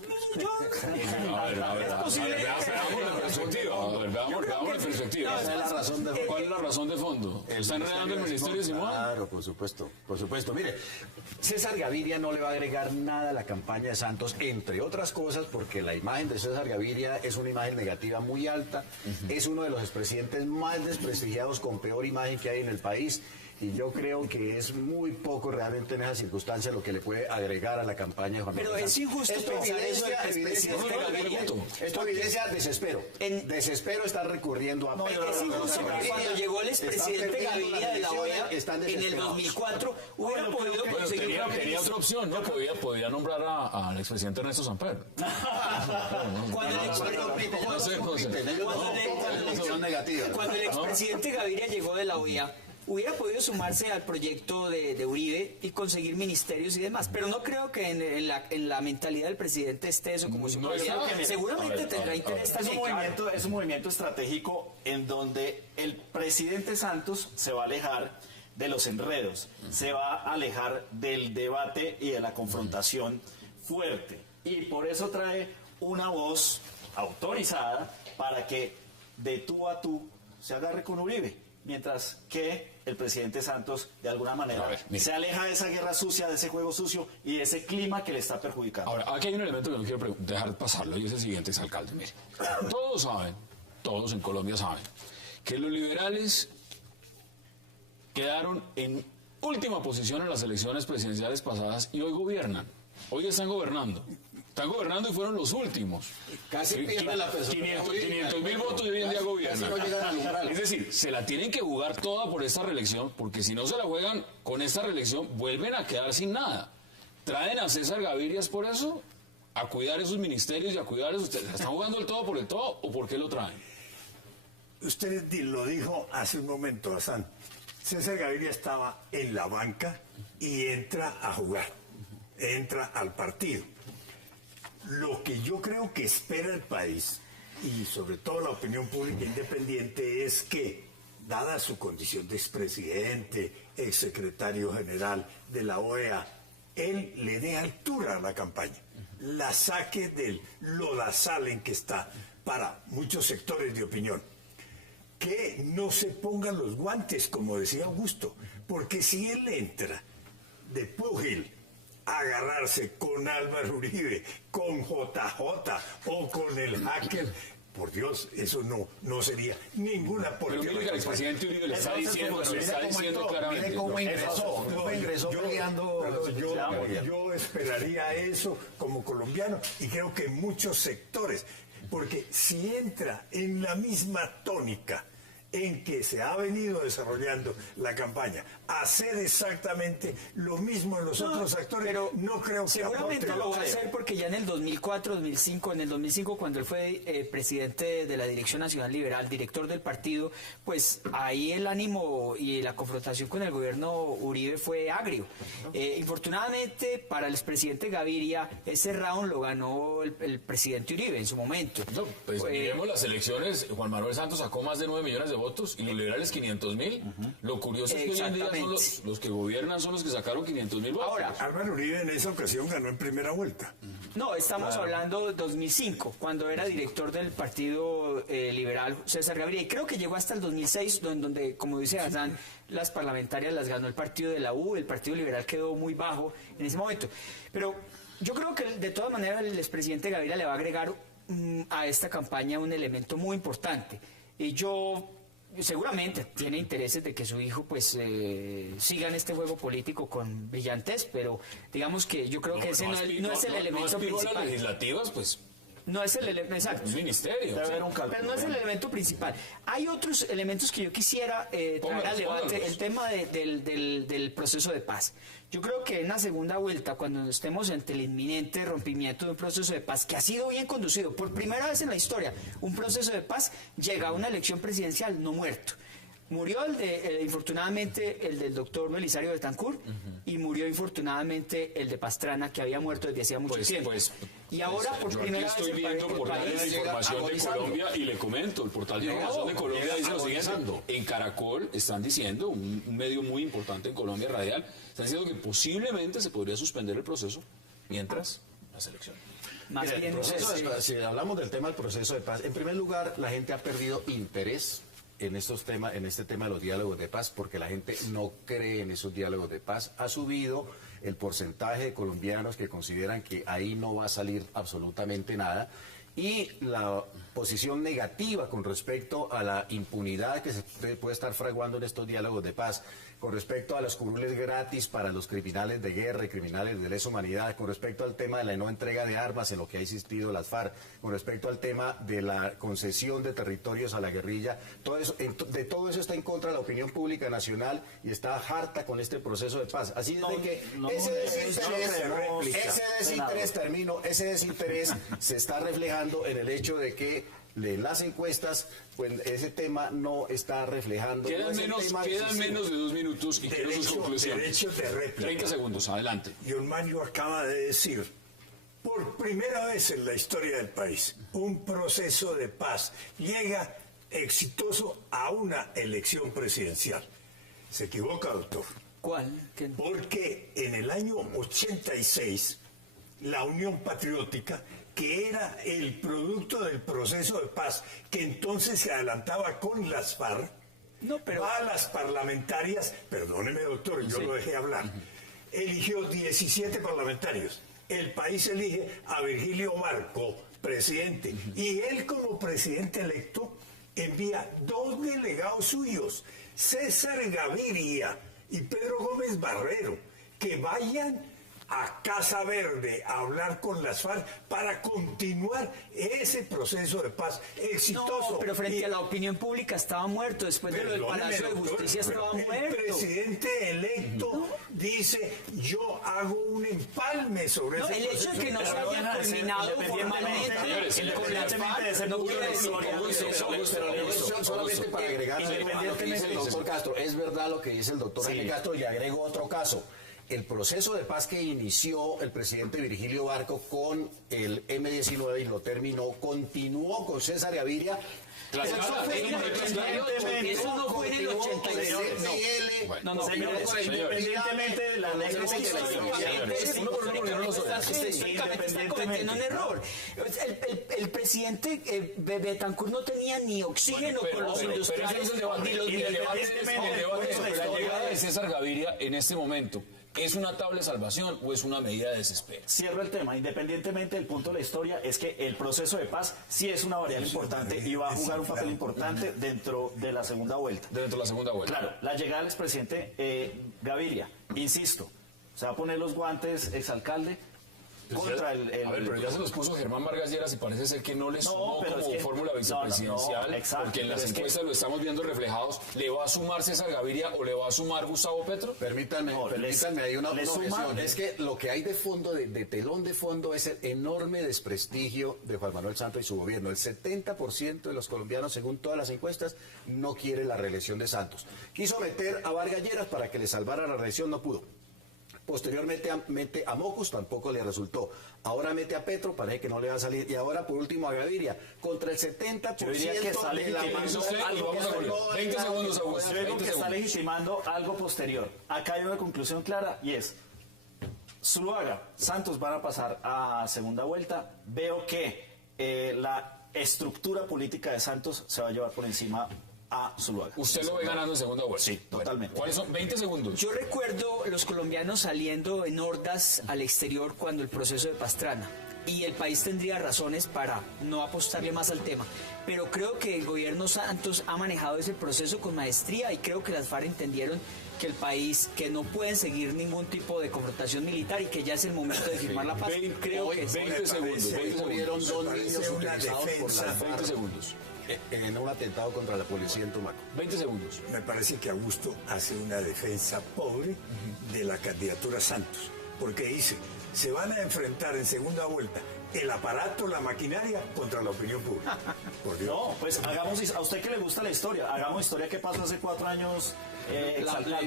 Veamos la perspectiva. Veamos la perspectiva. Esa es la razón de ¿Cuál es la razón de fondo? ¿Está enredando el ministerio de Simón? Claro, por supuesto, por supuesto. Mire, César Gaviria no le va a agregar nada a la campaña de Santos, entre otras cosas, porque la imagen de César Gaviria es una imagen negativa muy alta, es uno de los expresidentes más desprestigiados con peor imagen que hay en el país. Y yo creo que es muy poco realmente en esa circunstancia lo que le puede agregar a la campaña de Juan Pero Manuel es Santos. injusto Esto pensar eso del evidencia, expresidente Gaviria. esto evidencia desespero. Desespero está recurriendo a... Es injusto porque cuando llegó el expresidente Gaviria de la OEA en el 2004 hubiera podido Bueno, conseguir una tenía otra opción, ¿no? Podía nombrar al expresidente Ernesto Samper. Cuando el expresidente Gaviria llegó de la OEA, hubiera podido sumarse al proyecto de Uribe y conseguir ministerios y demás, pero no creo que en la mentalidad del presidente esté eso como su No prioridad. está. Seguramente tendrá interés Es también, un, claro. movimiento, es un movimiento estratégico en donde el presidente Santos se va a alejar de los enredos, se va a alejar del debate y de la confrontación fuerte. Y por eso trae una voz autorizada para que de tú a tú se agarre con Uribe. Mientras que el presidente Santos, de alguna manera, A ver, mire. se aleja de esa guerra sucia, de ese juego sucio y de ese clima que le está perjudicando. Ahora, aquí hay un elemento que no quiero dejar pasarlo y es el siguiente, exalcalde. Mire, todos saben, todos en Colombia saben, que los liberales quedaron en última posición en las elecciones presidenciales pasadas y hoy gobiernan. Hoy están gobernando. Están gobernando y fueron los últimos. Casi pierde la persona. 500.000 votos y hoy en día gobiernan. Casi no llegan al umbral. Es decir, se la tienen que jugar toda por esta reelección, porque si no se la juegan con esta reelección, vuelven a quedar sin nada. ¿Traen a César Gaviria por eso? ¿A cuidar esos ministerios y a cuidar esos? ¿Están jugando el todo por el todo o por qué lo traen? Usted lo dijo hace un momento, Hassan. César Gaviria estaba en la banca y entra a jugar, entra al partido. Lo que yo creo que espera el país, y sobre todo la opinión pública independiente, es que, dada su condición de expresidente, exsecretario general de la OEA, él le dé altura a la campaña, la saque del lodazal en que está para muchos sectores de opinión. Que no se pongan los guantes, como decía Augusto, porque si él entra de púgil a agarrarse con Álvaro Uribe, con JJ o con el hacker, por Dios, eso no sería ninguna Pero porquería. mire que el expresidente Uribe le está diciendo, pero le está diciendo claramente. Mire cómo ingresó. No, ingresó peleando. yo esperaría eso como colombiano y creo que muchos sectores, porque si entra en la misma tónica en que se ha venido desarrollando la campaña, hacer exactamente lo mismo en los otros actores, pero no creo que seguramente aporte lo va a mucho. hacer porque ya en el 2004, 2005, en el 2005 cuando él fue presidente de la Dirección Nacional Liberal, director del partido, pues ahí el ánimo y la confrontación con el gobierno Uribe fue agrio. Infortunadamente para el expresidente Gaviria ese round lo ganó el presidente Uribe en su momento. No, pues miremos las elecciones, Juan Manuel Santos sacó más de 9 millones de votos y los liberales 500.000. Lo curioso es que hoy en día son los que gobiernan son los que sacaron 500.000 votos. Ahora, Álvaro Uribe en esa ocasión ganó en primera vuelta. no, estamos hablando de 2005, cuando era director del Partido Liberal César Gaviria, y creo que llegó hasta el 2006, donde como dice Hassan, las parlamentarias las ganó el partido de la U, el Partido Liberal quedó muy bajo en ese momento. Pero yo creo que de todas maneras el expresidente Gaviria le va a agregar a esta campaña un elemento muy importante. Y yo seguramente tiene intereses de que su hijo pues siga en este juego político con brillantez, pero digamos que yo creo que ese no es el elemento principal. principal. Las legislativas, pues No es el elemento exacto. un ministerio. Debe haber un Pero cálculo. no es el elemento principal. Hay otros elementos que yo quisiera traer al debate. Póngalos. El tema del proceso de paz. Yo creo que en la segunda vuelta, cuando estemos ante el inminente rompimiento de un proceso de paz que ha sido bien conducido, por primera vez en la historia, un proceso de paz llega a una elección presidencial no muerto. Murió infortunadamente el del doctor Belisario Betancur y murió infortunadamente el de Pastrana, que había muerto desde hacía mucho tiempo. Y ahora por yo primera aquí estoy vez viendo el portales país de información de agonizando. Colombia y le comento, el portal de información de Colombia dice lo siguiente: en Caracol están diciendo, un medio muy importante en Colombia, radial, están diciendo que posiblemente se podría suspender el proceso mientras las elecciones. más Mira, bien el proceso sí. de paz, si hablamos del tema del proceso de paz, en primer lugar, la gente ha perdido interés en estos temas, en este tema de los diálogos de paz, porque la gente no cree en esos diálogos de paz. Ha subido el porcentaje de colombianos que consideran que ahí no va a salir absolutamente nada. Y la posición negativa con respecto a la impunidad que se puede estar fraguando en estos diálogos de paz, con respecto a los curules gratis para los criminales de guerra y criminales de lesa humanidad, con respecto al tema de la no entrega de armas en lo que ha insistido las FARC, con respecto al tema de la concesión de territorios a la guerrilla, todo eso, de todo eso está en contra de la opinión pública nacional y está harta con este proceso de paz. Así es de que ese desinterés se está reflejando en el hecho de que en las encuestas, pues ese tema no está reflejando. Quedan menos de 2 minutos y quiero sus conclusiones. Derecho de réplica. 30 segundos, adelante. John Mario acaba de decir, por primera vez en la historia del país, un proceso de paz llega exitoso a una elección presidencial. Se equivoca, doctor. ¿Cuál? ¿Qué? Porque en el año 86, la Unión Patriótica, que era el producto del proceso de paz, que entonces se adelantaba con las FARC, No, pero... va a las parlamentarias, perdóneme doctor, yo lo dejé hablar, eligió 17 parlamentarios. El país elige a Virgilio Barco, presidente, y él como presidente electo envía 2 delegados suyos, César Gaviria y Pedro Gómez Barrero, que vayan a Casa Verde a hablar con las FARC para continuar ese proceso de paz exitoso. No, pero frente a la opinión pública estaba muerto, después de lo del Perdóneme, Palacio de doctor, Justicia estaba el muerto. presidente electo dice, yo hago un empalme sobre No, ese el hecho de que no se Pero haya deja de ser culminado independientemente formalmente de ser no público quiere decir histórico, solamente para agregar a lo que dice el doctor Castro, es verdad lo que dice el doctor René Castro, y agrego otro caso. El proceso de paz que inició el presidente Virgilio Barco con el M-19 y lo terminó, continuó con César Gaviria. Eso no fue en el 86. No, Señores, independientemente de la anécdota Está cometiendo un error. El presidente Betancur no tenía ni oxígeno con los industriales ni los El debate sobre la llegada de César Gaviria en este momento, ¿es una tabla de salvación o es una medida de desespero? Cierro el tema. Independientemente del punto de la historia, es que el proceso de paz sí es una variable importante y va a jugar un papel importante dentro de la segunda vuelta. Dentro de la segunda vuelta. Claro, la llegada del expresidente Gaviria, insisto, se va a poner los guantes exalcalde contra el... A ver, pero ya se los puso Germán Vargas Lleras y parece ser que no le sumó pero como es que- fórmula vicepresidencial, exacto, porque en las pero es que- encuestas lo estamos viendo reflejados. ¿Le va a sumar César Gaviria o le va a sumar Gustavo Petro? Permítanme, hay una objeción. Es que lo que hay de fondo, de telón de fondo, es el enorme desprestigio de Juan Manuel Santos y su gobierno. El 70% de los colombianos, según todas las encuestas, no quiere la reelección de Santos. Quiso meter a Vargas Lleras para que le salvara la reelección, no pudo. Posteriormente mete a Mocus, tampoco le resultó. Ahora mete a Petro, parece que no le va a salir. Y ahora, por último, a Gaviria. Contra el 70% Yo diría que está de la legitimando algo mayoría. posterior. 20 segundos, Augusto. Yo digo 20 que está segundos. legitimando algo posterior. Acá hay una conclusión clara y es, Zuluaga, Santos van a pasar a segunda vuelta. Veo que la estructura política de Santos se va a llevar por encima a Zuluaga. ¿Usted lo ve ganando en segunda vuelta? Sí, Bueno, totalmente. ¿cuáles son? 20 segundos. Yo recuerdo los colombianos saliendo en hordas al exterior cuando el proceso de Pastrana. y el país tendría razones para no apostarle más al tema. Pero creo que el gobierno Santos ha manejado ese proceso con maestría y creo que las FARC entendieron que el país, que no pueden seguir ningún tipo de confrontación militar y que ya es el momento de firmar la paz. Creo que 20 segundos. Murieron dos Me niños parece una utilizados por defensa. las 20 FARC segundos. en un atentado contra la policía en Tumaco. 20 segundos. Me parece que Augusto hace una defensa pobre de la candidatura Santos, porque dice, se van a enfrentar en segunda vuelta el aparato, la maquinaria contra la opinión pública. Por Dios. No, pues hagamos, a usted que le gusta la historia, hagamos historia que pasó hace 4 años. Le exaltable.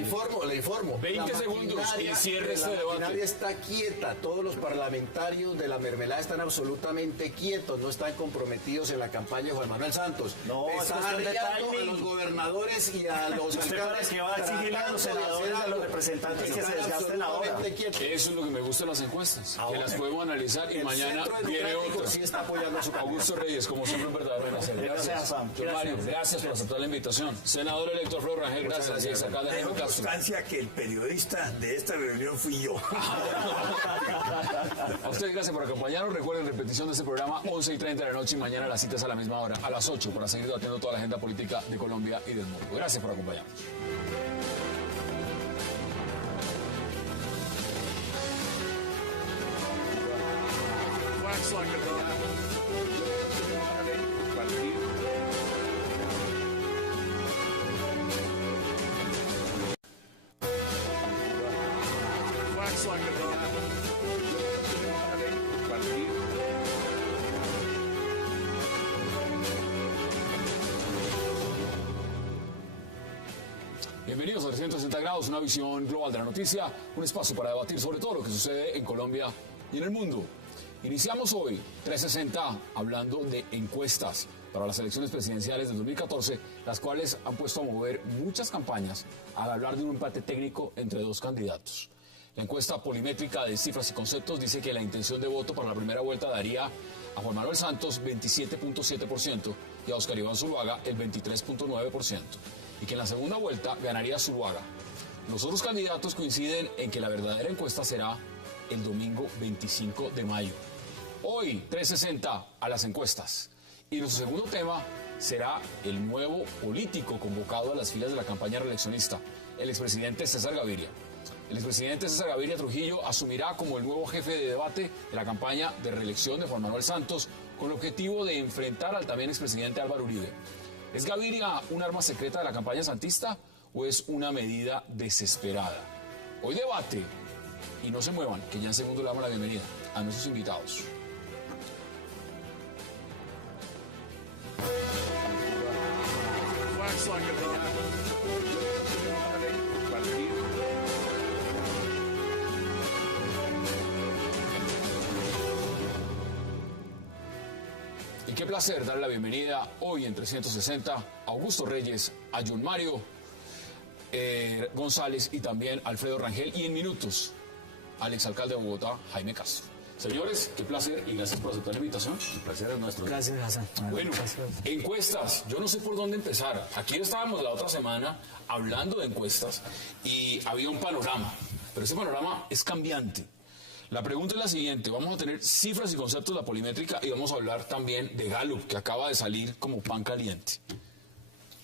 informo. 20 La segundos maquinaria- y cierre este La debate. maquinaria está quieta. Todos los parlamentarios de la mermelada están absolutamente quietos. No están comprometidos en la campaña de Juan Manuel Santos. No, es están cuestión de arriando a timing. los gobernadores y a los ¿Usted para alcaldes. qué va a exigirle a los tratando de senadores, hacer a los algo. representantes que se Están desgasten ahora? absolutamente quietos. Eso es lo que me gusta de las encuestas, que las bueno. podemos analizar y El mañana Centro viene Democrático otra. sí está apoyando a su candidato. Augusto Reyes, como siempre, un verdadero placer. Gracias, Sam. Don Mario, gracias por aceptar la invitación. Senador electo Flor Rangel, gracias. Y gracias. exalcalde Jaime Tengo Castro. constancia que el periodista de esta reunión fui yo. A ustedes gracias por acompañarnos. Recuerden repetición de este programa 11:30 de la noche y mañana las citas a la misma hora, a las 8, para seguir debatiendo toda la agenda política de Colombia y del mundo. Gracias por acompañarnos. Bienvenidos a 360 grados, una visión global de la noticia, un espacio para debatir sobre todo lo que sucede en Colombia y en el mundo. Iniciamos hoy 360 hablando de encuestas para las elecciones presidenciales del 2014, las cuales han puesto a mover muchas campañas al hablar de un empate técnico entre dos candidatos. La encuesta polimétrica de cifras y conceptos dice que la intención de voto para la primera vuelta daría a Juan Manuel Santos 27.7% y a Óscar Iván Zuluaga el 23.9%, y que en la segunda vuelta ganaría Zuluaga. Los otros candidatos coinciden en que la verdadera encuesta será el domingo 25 de mayo. Hoy, 360 a las encuestas. Y nuestro segundo tema será el nuevo político convocado a las filas de la campaña reeleccionista, el expresidente César Gaviria. El expresidente César Gaviria Trujillo asumirá como el nuevo jefe de debate de la campaña de reelección de Juan Manuel Santos, con el objetivo de enfrentar al también expresidente Álvaro Uribe. ¿Es Gaviria un arma secreta de la campaña santista o es una medida desesperada? Hoy debate, y no se muevan, que ya en segundo le damos la bienvenida a nuestros invitados. Y qué placer darle la bienvenida hoy en 360 a Augusto Reyes, a John Mario González y también a Alfredo Rangel, y en minutos al exalcalde de Bogotá, Jaime Castro. Señores, qué placer y gracias por aceptar la invitación. El placer es nuestro. Gracias, Hassan. Bueno, encuestas, yo no sé por dónde empezar. Aquí estábamos la otra semana hablando de encuestas y había un panorama, pero ese panorama es cambiante. La pregunta es la siguiente, vamos a tener cifras y conceptos de la polimétrica y vamos a hablar también de Gallup, que acaba de salir como pan caliente.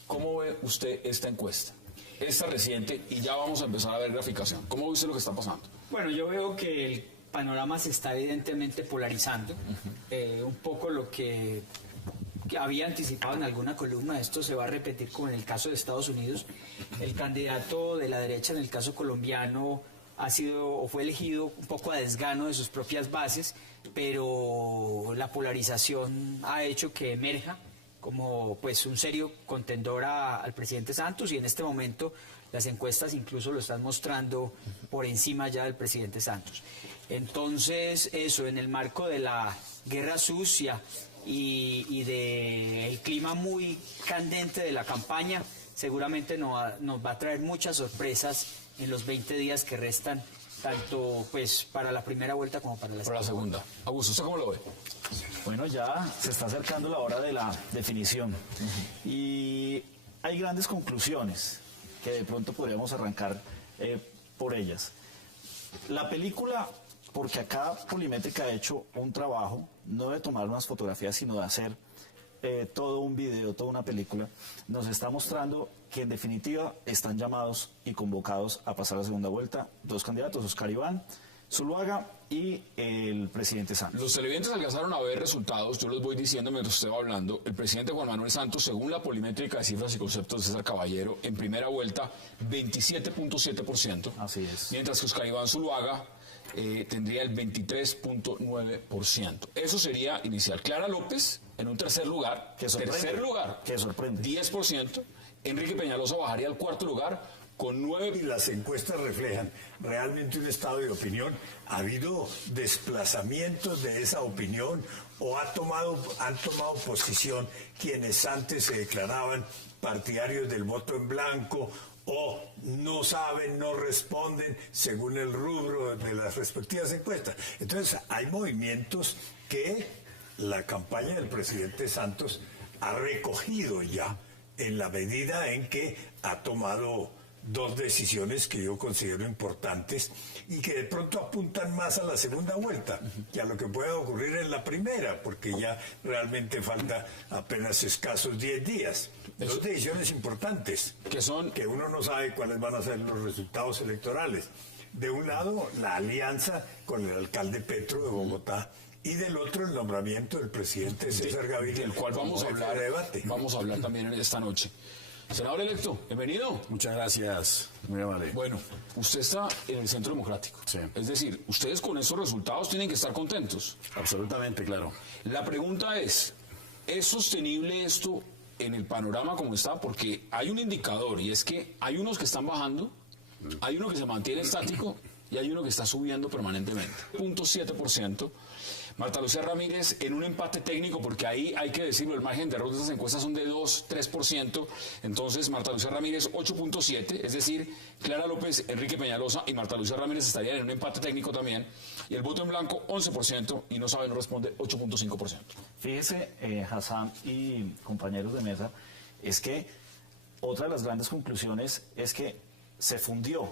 ¿Cómo ve usted esta encuesta? Esta reciente, y ya vamos a empezar a ver graficación. ¿Cómo ve usted lo que está pasando? Bueno, yo veo que el panorama se está evidentemente polarizando. Un poco lo que había anticipado en alguna columna, esto se va a repetir como en el caso de Estados Unidos. El candidato de la derecha, en el caso colombiano, ha sido o fue elegido un poco a desgano de sus propias bases, pero la polarización ha hecho que emerja como pues un serio contendor al presidente Santos, y en este momento las encuestas incluso lo están mostrando por encima ya del presidente Santos. Entonces, eso, en el marco de la guerra sucia y del clima muy candente de la campaña, seguramente nos va a traer muchas sorpresas en los 20 días que restan, tanto pues para la primera vuelta como para la segunda. Para la segunda. Augusto, ¿usted cómo lo ve? Bueno, ya se está acercando la hora de la definición. Y hay grandes conclusiones que de pronto podríamos arrancar por ellas. La película porque acá Polimétrica ha hecho un trabajo, no de tomar unas fotografías, sino de hacer todo un video, toda una película. Nos está mostrando que en definitiva están llamados y convocados a pasar la segunda vuelta dos candidatos, Oscar Iván Zuluaga y el presidente Santos. Los televidentes alcanzaron a ver resultados, yo los voy diciendo mientras usted va hablando. El presidente Juan Manuel Santos, según la Polimétrica de Cifras y Conceptos de César Caballero, en primera vuelta 27.7%. Así es. Mientras que Oscar Iván Zuluaga tendría el 23.9%. Eso sería inicial. Clara López en un tercer lugar. Que sorprende. 10%. Enrique Peñalosa bajaría al cuarto lugar con 9%. Y las encuestas reflejan realmente un estado de opinión. ¿Ha habido desplazamientos de esa opinión o han tomado posición quienes antes se declaraban partidarios del voto en blanco o no saben, no responden según el rubro de las respectivas encuestas? Entonces hay movimientos que la campaña del presidente Santos ha recogido ya en la medida en que ha tomado dos decisiones que yo considero importantes y que de pronto apuntan más a la segunda vuelta que a lo que pueda ocurrir en la primera, porque ya realmente falta apenas escasos 10 días. Dos decisiones importantes, que son que uno no sabe cuáles van a ser los resultados electorales. De un lado, la alianza con el alcalde Petro de Bogotá, y del otro el nombramiento del presidente César Gaviria, del cual vamos a hablar también esta noche. Senador electo, bienvenido. Muchas gracias, muy amable. Bueno, usted está en el Centro Democrático. Sí. Es decir, ustedes con esos resultados tienen que estar contentos. Absolutamente, claro. La pregunta ¿es sostenible esto en el panorama como está? Porque hay un indicador y es que hay unos que están bajando, hay uno que se mantiene estático y hay uno que está subiendo permanentemente. 0.7%. Marta Lucía Ramírez en un empate técnico, porque ahí hay que decirlo, el margen de error de esas encuestas son de 2-3%, entonces Marta Lucía Ramírez 8.7%, es decir, Clara López, Enrique Peñalosa y Marta Lucía Ramírez estarían en un empate técnico también, y el voto en blanco 11% y no sabe, no responde 8.5%. Fíjese, Hassan y compañeros de mesa, es que otra de las grandes conclusiones es que se fundió,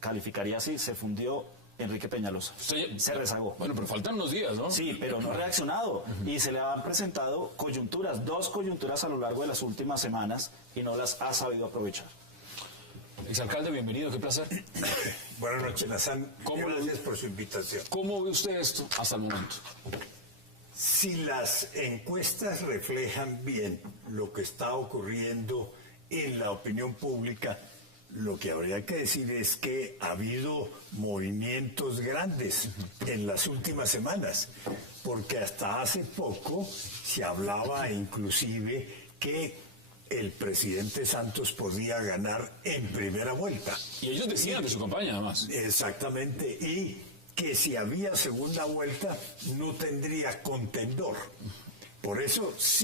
calificaría así, se fundió Enrique Peñalosa. Se rezagó. Bueno, pero faltan unos días, ¿no? Sí, pero no ha reaccionado. Y se le han presentado coyunturas, dos coyunturas a lo largo de las últimas semanas y no las ha sabido aprovechar. Exalcalde, bienvenido, qué placer. Buenas noches, Hassan. Gracias por su invitación. ¿Cómo ve usted esto hasta el momento? Si las encuestas reflejan bien lo que está ocurriendo en la opinión pública, lo que habría que decir es que ha habido movimientos grandes en las últimas semanas, porque hasta hace poco se hablaba inclusive que el presidente Santos podía ganar en primera vuelta. Y ellos decían de su campaña, además. Exactamente, y que si había segunda vuelta no tendría contendor. Por eso sí.